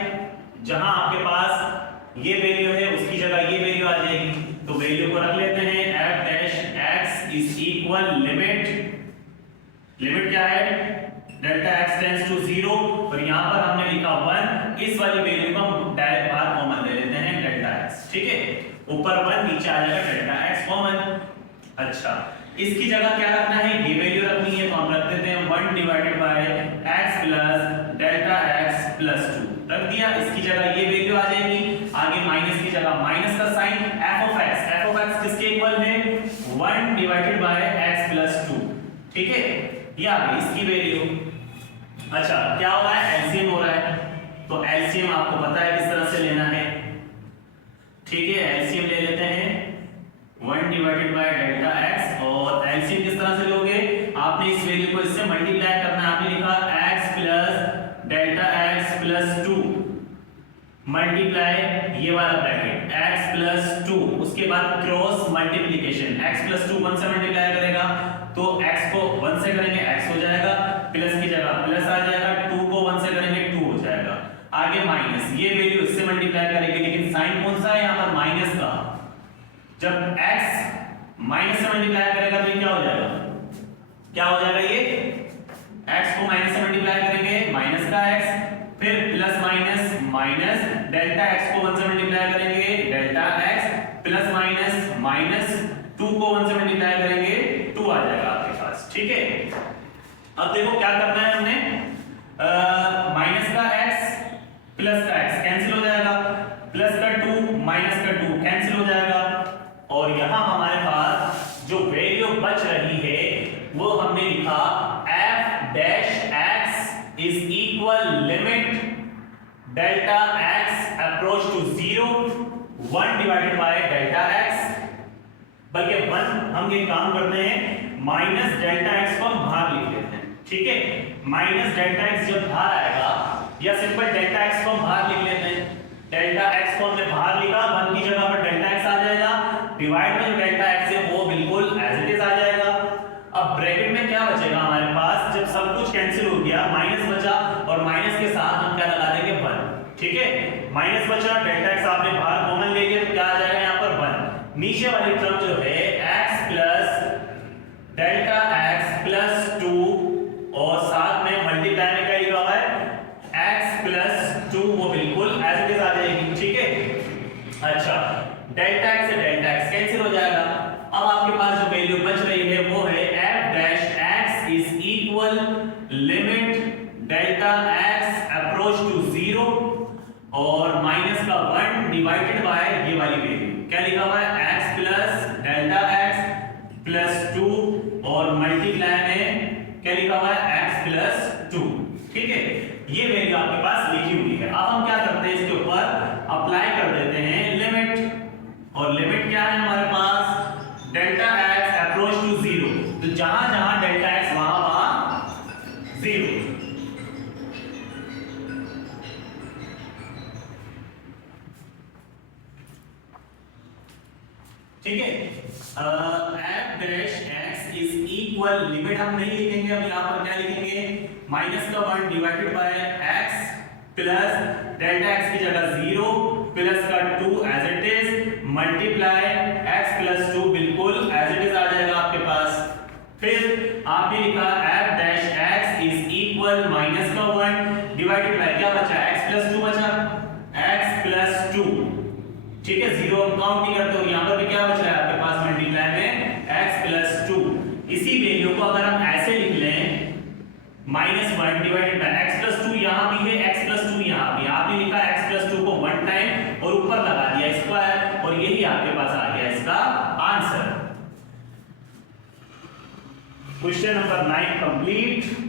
जहां आपके पास ये वैल्यू है उसकी जगह ये वैल्यू आ जाएगी, तो वैल्यू को रख लेते हैं f dash x is equal limit, limit क्या है डेल्टा x टेंड्स टू 0, और यहां पर हमने लिखा 1, इस वाली वैल्यू को हम डायरेक्ट बाहर कॉमन ले लेते हैं डेल्टा x, ठीक है, ऊपर 1 नीचे आ जाएगा डेल्टा x कॉमन। अच्छा इसकी जगह क्या रखना है, ये वैल्यू रखनी है, तो हम रख देते हैं 1 divided by x plus delta x plus 2 रख दिया, इसकी जगह ये वैल्यू आ जाएगी, आगे माइनस की जगह माइनस का साइन, f ऑफ x किसके इक्वल है 1 डिवाइडेड बाय x प्लस 2, ठीक है, ये आ गई इसकी वैल्यू। अच्छा क्या हो रहा है, एलसीएम हो रहा है, तो एलसीएम आपको पता है किस तरह से लेना है, ठीक है, एलसीएम ले लेते हैं 1 डिवाइडेड बाय डेल्टा x, और एलसीएम किस तरह से लोगे, आपने इस वैल्यू को इससे मल्टीप्लाई करना है, आपने लिखा x plus delta x plus 2 multiply ये वाला ब्रैकेट x प्लस 2, उसके बाद क्रॉस मल्टीप्लिकेशन, x प्लस 2 1 से मल्टीप्लाई करेगा तो x को 1 से करेंगे x हो जाएगा, प्लस की जगह प्लस आ जाएगा, 2 को 1 से करेंगे 2 हो जाएगा, आगे माइनस, ये वैल्यू इससे मल्टीप्लाई करेंगे, लेकिन साइन कौन सा है यहाँ पर माइनस का, जब x माइनस से मल्टीप्लाई करेगा तो ये क्या हो जाएगा, क्या हो जाएगा, ये x को माइनस से मल्टीप्लाई करेंगे माइनस का x, फिर plus minus minus, delta x को 1 से मल्टीप्लाई करेंगे delta x, plus minus minus, 2 को 1 से मल्टीप्लाई करेंगे 2 आ जाएगा आपके ठीक है, अब देखो क्या करना है हमने, माइनस का x प्लस का x कैंसिल हो जाएगा, प्लस का 2 माइनस का 2 कैंसिल हो जाएगा, और यहां हमारे पास जो वैल्यू बच रही है वो हमने लिखा f dash x is equal limit delta x approach to 0 1 divided by delta x, बल्कि 1 हम ये काम करते हैं माइनस डेल्टा x को हम बाहर लिख लेते हैं, ठीक है, माइनस डेल्टा x जब बाहर आएगा, या सिंपल डेल्टा x को हम बाहर लिख लेते हैं, डेल्टा x को हमने बाहर लिखा, 1 की जगह पर डेल्टा x आ जाएगा, डिवाइड में जो डेल्टा x है वो बिल्कुल एज इट इज आ जाएगा। अब ब्रैकेट में क्या बचेगा हमारे पास, जब सब कुछ कैंसिल हो गया माइनस बचा, और माइनस के साथ हम क्या लगा देंगे 1, ठीक है, माइनस बचा, डेल्टा x आपने बाहर कॉमन ले लिया तो क्या आ जाएगा यहाँ पर 1, नीचे वाली टर्म जो है x plus delta x plus 2 और साथ में मल्टीप्लाई में क्या लिखा हुआ है x प्लस 2, वो बिल्कुल एज इट इज आ जाएगी, ठीक है। अच्छा, डेल्टा x से डेल्टा x कैंसिल हो जाएगा, अब आपके पास जो वैल्यू बच रही है वो है f dash x is equal limit delta x approach to 0 और माइनस का 1 डिवाइडेड बाय ये वाली वैल्यू, क्या लिखा हुआ है x plus delta x plus 2 और मल्टीप्लाई में क्या लिखा हुआ है x प्लस 2, ठीक है, ये वैल्यू आपके पास लिखी हुई है। अब हम क्या करते हैं, इसके ऊपर अप्लाई कर देते हैं लिमिट, और लिमिट क्या है हमारे पास डेल्टा x अप्रोच टू 0, तो जहां जहां डेल्टा x वहां वहां 0, ठीक है। f dash x is equal limit हम नहीं लिखेंगे, अब यहां पर क्या लिखेंगे माइनस का 1 divided by x plus delta x की जगह 0 प्लस का 2 as it is multiply x plus 2 बिल्कुल एज इट इज आ जाएगा आपके पास। फिर आपने लिखा f dash x is equal minus का 1 डिवाइडेड बाय क्या बचा x प्लस 2 बचा, x प्लस 2, ठीक है, 0 हम काउंट नहीं करते, और यहां पर भी क्या बच रहा है आपके पास मल्टीप्लाई में x प्लस 2, इसी वैल्यू को अगर हम ऐसे लिख लें minus 1 divided by x plus 2, यहां भी है x प्लस 2, यहां भी आपने लिखा x प्लस 2 को 1 टाइम और ऊपर लगा दिया स्क्वायर, और यही आपके पास आ गया इसका आंसर। Question number 9 complete.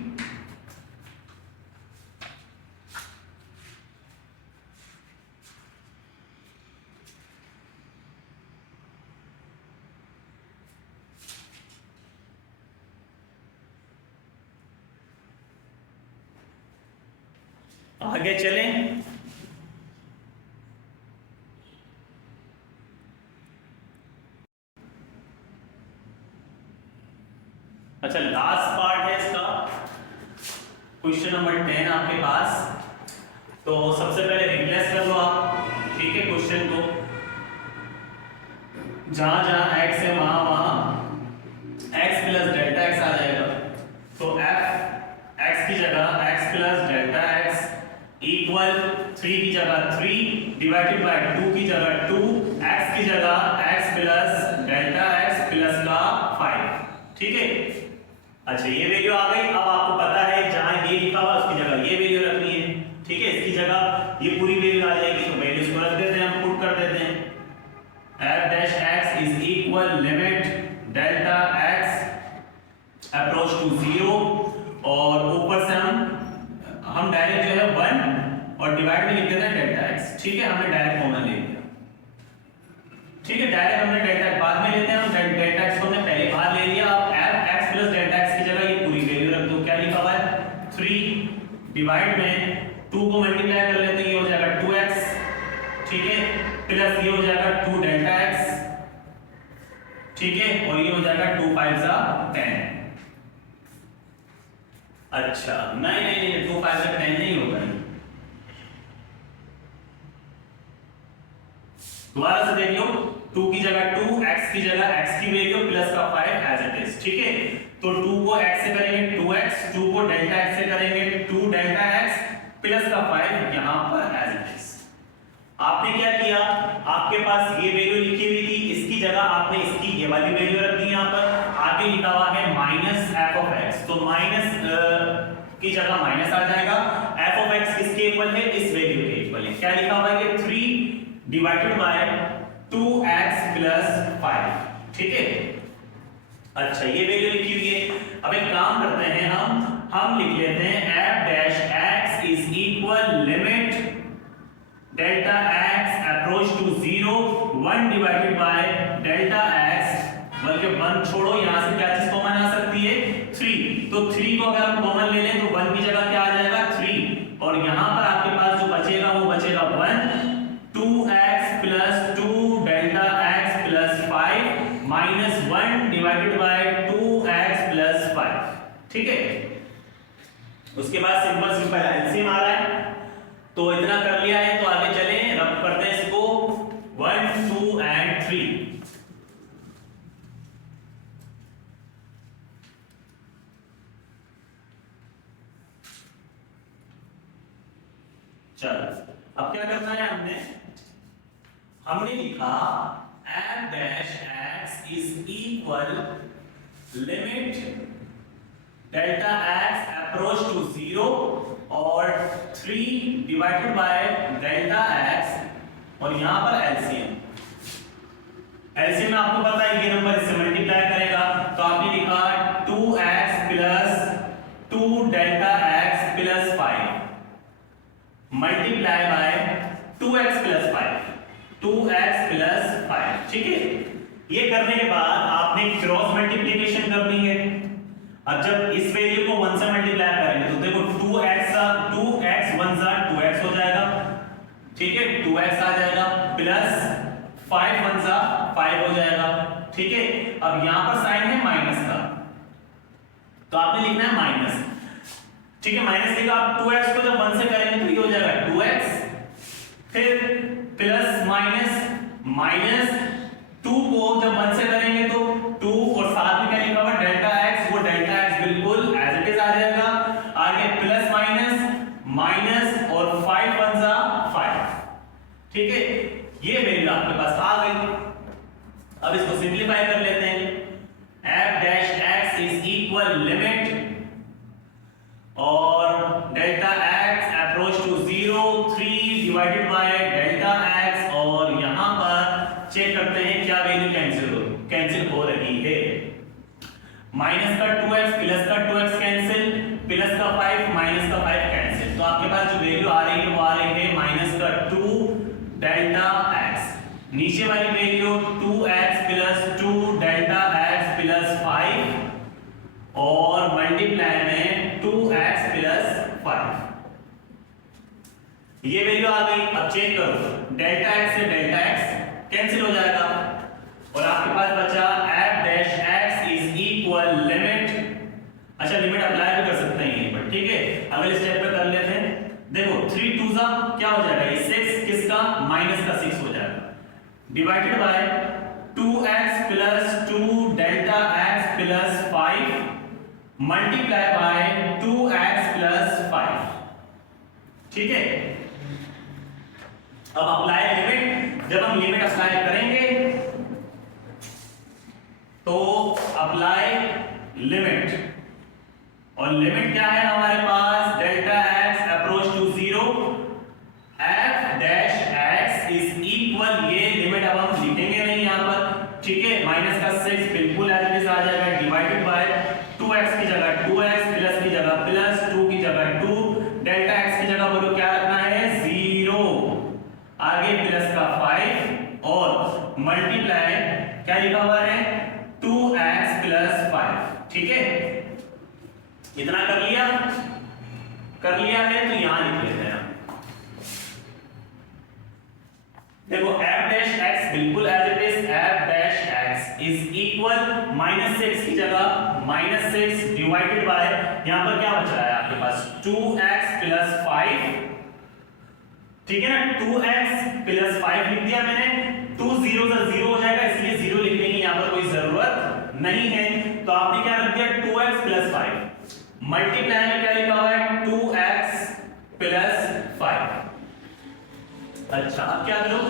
आगे चलें, अच्छा लास्ट पार्ट है इसका, क्वेश्चन नंबर 10 आपके पास। तो सबसे पहले रिप्लेस कर लो आप, ठीक है, क्वेश्चन को जहां जहां x है वहां वहां x प्लस डेल्टा x आ जाएगा, तो f x की जगह x plus delta x equal 3 की जगह 3 डिवाइडेड बाय 2 की जगह 2, x की जगह x plus delta x plus का 5, ठीक है। अच्छा ये वैल्यू आ गई, अब आपको पता है जहां ये लिखा हुआ उसकी जगह ये वैल्यू रखनी है, ठीक है, इसकी जगह ये पूरी वैल्यू आ जाएगी, तो वैल्यूज को रख देते हैं, हम पुट कर देते हैं f dash x is equal limit delta x approach to 0, और ऊपर से हम डायरेक्ट जो है 1 और डिवाइड में लिख देते हैं डेल्टा x, ठीक है, हमने डायरेक्ट कॉमन ले लिया, ठीक है, डायरेक्ट हमने डेल्टा बाद में लेते हैं, हम डेल्टा x को हमने पहले बाहर ले लिया, अब f x plus delta x की जगह ये पूरी वैल्यू रख दो, क्या लिखा हुआ है 3 डिवाइड में 2 को मल्टीप्लाई कर लेते हैं, ये हो जाएगा 2x, ठीक है, प्लस ये हो जाएगा 2 डेल्टा x, ठीक है, और ये हो जाएगा 2 5 जा 10। अच्छा नहीं नहीं नहीं 2 5 जा 10 नहीं होगा, दोबारा से देख लो, 2 की जगह 2, x की जगह x की वैल्यू प्लस का 5 एज इट इज, ठीक है, तो 2 को x से करेंगे 2x, 2 को डेल्टा x से करेंगे 2 डेल्टा x प्लस का 5 यहां पर एज इट इज। आपने क्या किया, आपके पास ये वैल्यू लिखी हुई थी, इसकी जगह आपने इसकी ये वाली वैल्यू रख दी, यहां पर आगे लिखा हुआ है माइनस f की जगह माइनस आ जाएगा। एफ ऑफ एक्स किसके इक्वल है, इस वैल्यू के इक्वल है। क्या लिखा हुआ है कि 3 डिवाइडेड बाय 2x प्लस 5, ठीक है। अच्छा ये वैल्यू लिखी हुई है। अब एक काम करते हैं, हम लिख लेते हैं f dash x is equal limit delta x approach to 0 1 divided by delta x, बल्कि 1 छोड़ो, यहां से क्या चीज कॉमन आ सकती है, 3। तो 3 को अगर हम कॉमन ले लें तो 1 की जगह क्या आ जाएगा, 3, और यहां पर आपके पास जो बचेगा वो बचेगा 1 2x plus 2 delta x plus 5 minus 1 divided bye 2x plus 5, ठीक है। उसके बाद सिंपल एलसीएम आ रहा है, तो इतना कर लिया है, तो आगे चलें, रब करते हैं इसको 1 2 एंड 3। चलो अब क्या करना है, हमने लिखा f dash x is equal limit delta x approach to 0 और 3 डिवाइडेड बाय डेल्टा x, और यहां पर एलसीएम में आपको पता है ये नंबर इससे मल्टीप्लाई करेगा, तो आपने लिखा 2x plus 2 delta x plus 5 multiply by 2x plus 5, ठीक है। ये करने के बाद आपने क्रॉस मल्टीप्लिकेशन करनी है। अब जब इस वैल्यू को 1 से मल्टीप्लाई करेंगे तो देखो 2x 1 जा 2x हो जाएगा, ठीक है, 2x आ जाएगा, प्लस 5 1 जा 5 हो जाएगा, ठीक है। अब यहां पर साइन है माइनस का, तो आपने लिखना है माइनस, ठीक है, माइनस लिखा। आप 2x को जब 1 से करेंगे तो ये हो जाएगा 2x, फिर प्लस माइनस 2 को जब 1 से करेंगे तो 2, और साथ में क्या लिखा हुआ डेल्टा x, वो डेल्टा x बिल्कुल एज इट इज आ जाएगा। आगे प्लस माइनस और 5 1 जा 5, ठीक है। ये वैल्यू आपके पास आ गई। अब इसको सिंपलीफाई कर लेते हैं। f dash x is equal limit और delta x approach to 0 3 divided by delta x, और यहां पर चेक करते हैं क्या वैल्यू कैंसिल हो रही है। माइनस का 2x प्लस का 2x कैंसिल, प्लस का 5 माइनस का 5 कैंसिल, तो आपके पास जो वैल्यू आ रही है वो आ रही है माइनस का 2 डेल्टा x, नीचे वाली value 2x plus 2 delta x plus 5 और मल्टीप्लाई में 2x प्लस 5, ये वैल्यू आ गई। अब चेक करो, डेल्टा x से डेल्टा x कैंसिल हो जाएगा, और आपके पास बचा f dash x is equal limit, अच्छा लिमिट अप्लाई भी कर सकते हैं यहीं पर, ठीक है। अगले स्टेप पे कर लेते हैं। देखो 3 2 जा क्या हो जाएगा, ये 6 किसका, माइनस का 6 हो जाएगा, divided by 2x plus 2 delta x plus 5 multiply by 2x plus 5, ठीक है। अब अप्लाई लिमिट, जब हम लिमिट अप्लाई करेंगे तो अप्लाई लिमिट, और लिमिट क्या है हमारे पास, delta x approach to 0 f dash x is equal, ये लिमिट अब हम लिखेंगे नहीं यहां पर, ठीक है। माइनस का 6 बिल्कुल एज इट इज आ जाएगा, डिवाइडेड बाय 2x की जगह 2x, प्लस की जगह प्लस, 2 की जगह 2, डेल्टा x की जगह बोलो क्या रखना है 0, आगे प्लस का 5 और मल्टीप्लाई क्या लिखा हुआ है 2x प्लस 5, ठीक है। इतना कर लिया है, तो यहां लिख लेते हैं। देखो f डैश x बिल्कुल as it is, f dash x is equal -6 की जगह -6 डिवाइडेड बाय, यहां पर क्या बच रहा है आपके पास 2x प्लस 5, ठीक है ना, 2x प्लस 5 लिख दिया मैंने, 2 0 से 0 हो जाएगा, इसलिए 0 लिखने की यहां पर कोई जरूरत नहीं है, तो आपने क्या रख दिया 2x प्लस 5, मल्टीप्लाई में क्या लिखा हुआ है 2x प्लस 5। अच्छा अब क्या करो,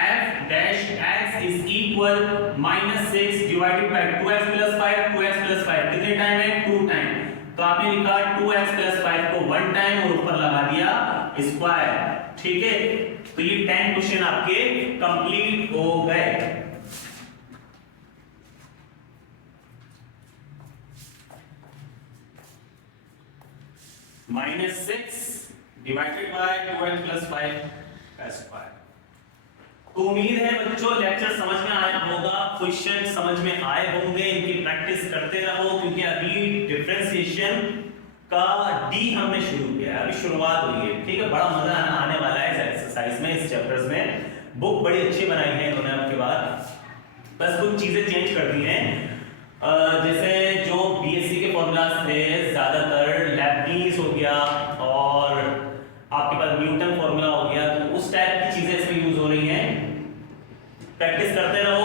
f dash x is equal -6 divided by 2x plus 5, 2x plus 5 कितने टाइम है 2 टाइम, तो आपने लिखा 2x + 5 को 1 टाइम और ऊपर लगा दिया स्क्वायर, ठीक है। तो ये 10 क्वेश्चन आपके कंप्लीट हो गए। -6 डिवाइडेड बाय 2x + 5 का स्क्वायर। तो उम्मीद है बच्चों लेक्चर समझ में आया होगा, क्वेश्चन समझ में आए होंगे, इनकी प्रैक्टिस करते रहो, क्योंकि अभी डिफरेंशिएशन का डी हमने शुरू किया है, अभी शुरुआत हुई है, ठीक है। बड़ा मजा आने वाला है इस एक्सरसाइज में, इस चैप्टर्स में। बुक बड़ी अच्छी बनाई है इन्होंने आपके बाद, बस कुछ चीजें चेंज कर दी हैं। जैसे जो बीएससी के फॉर्मूलाज थे ज्यादातर लेबनीज हो गया और आपके पास न्यूटन फॉर्मूला हो गया, तो उस टाइप की चीजें इसमें यूज हो रही हैं। प्रैक्टिस करते रहो।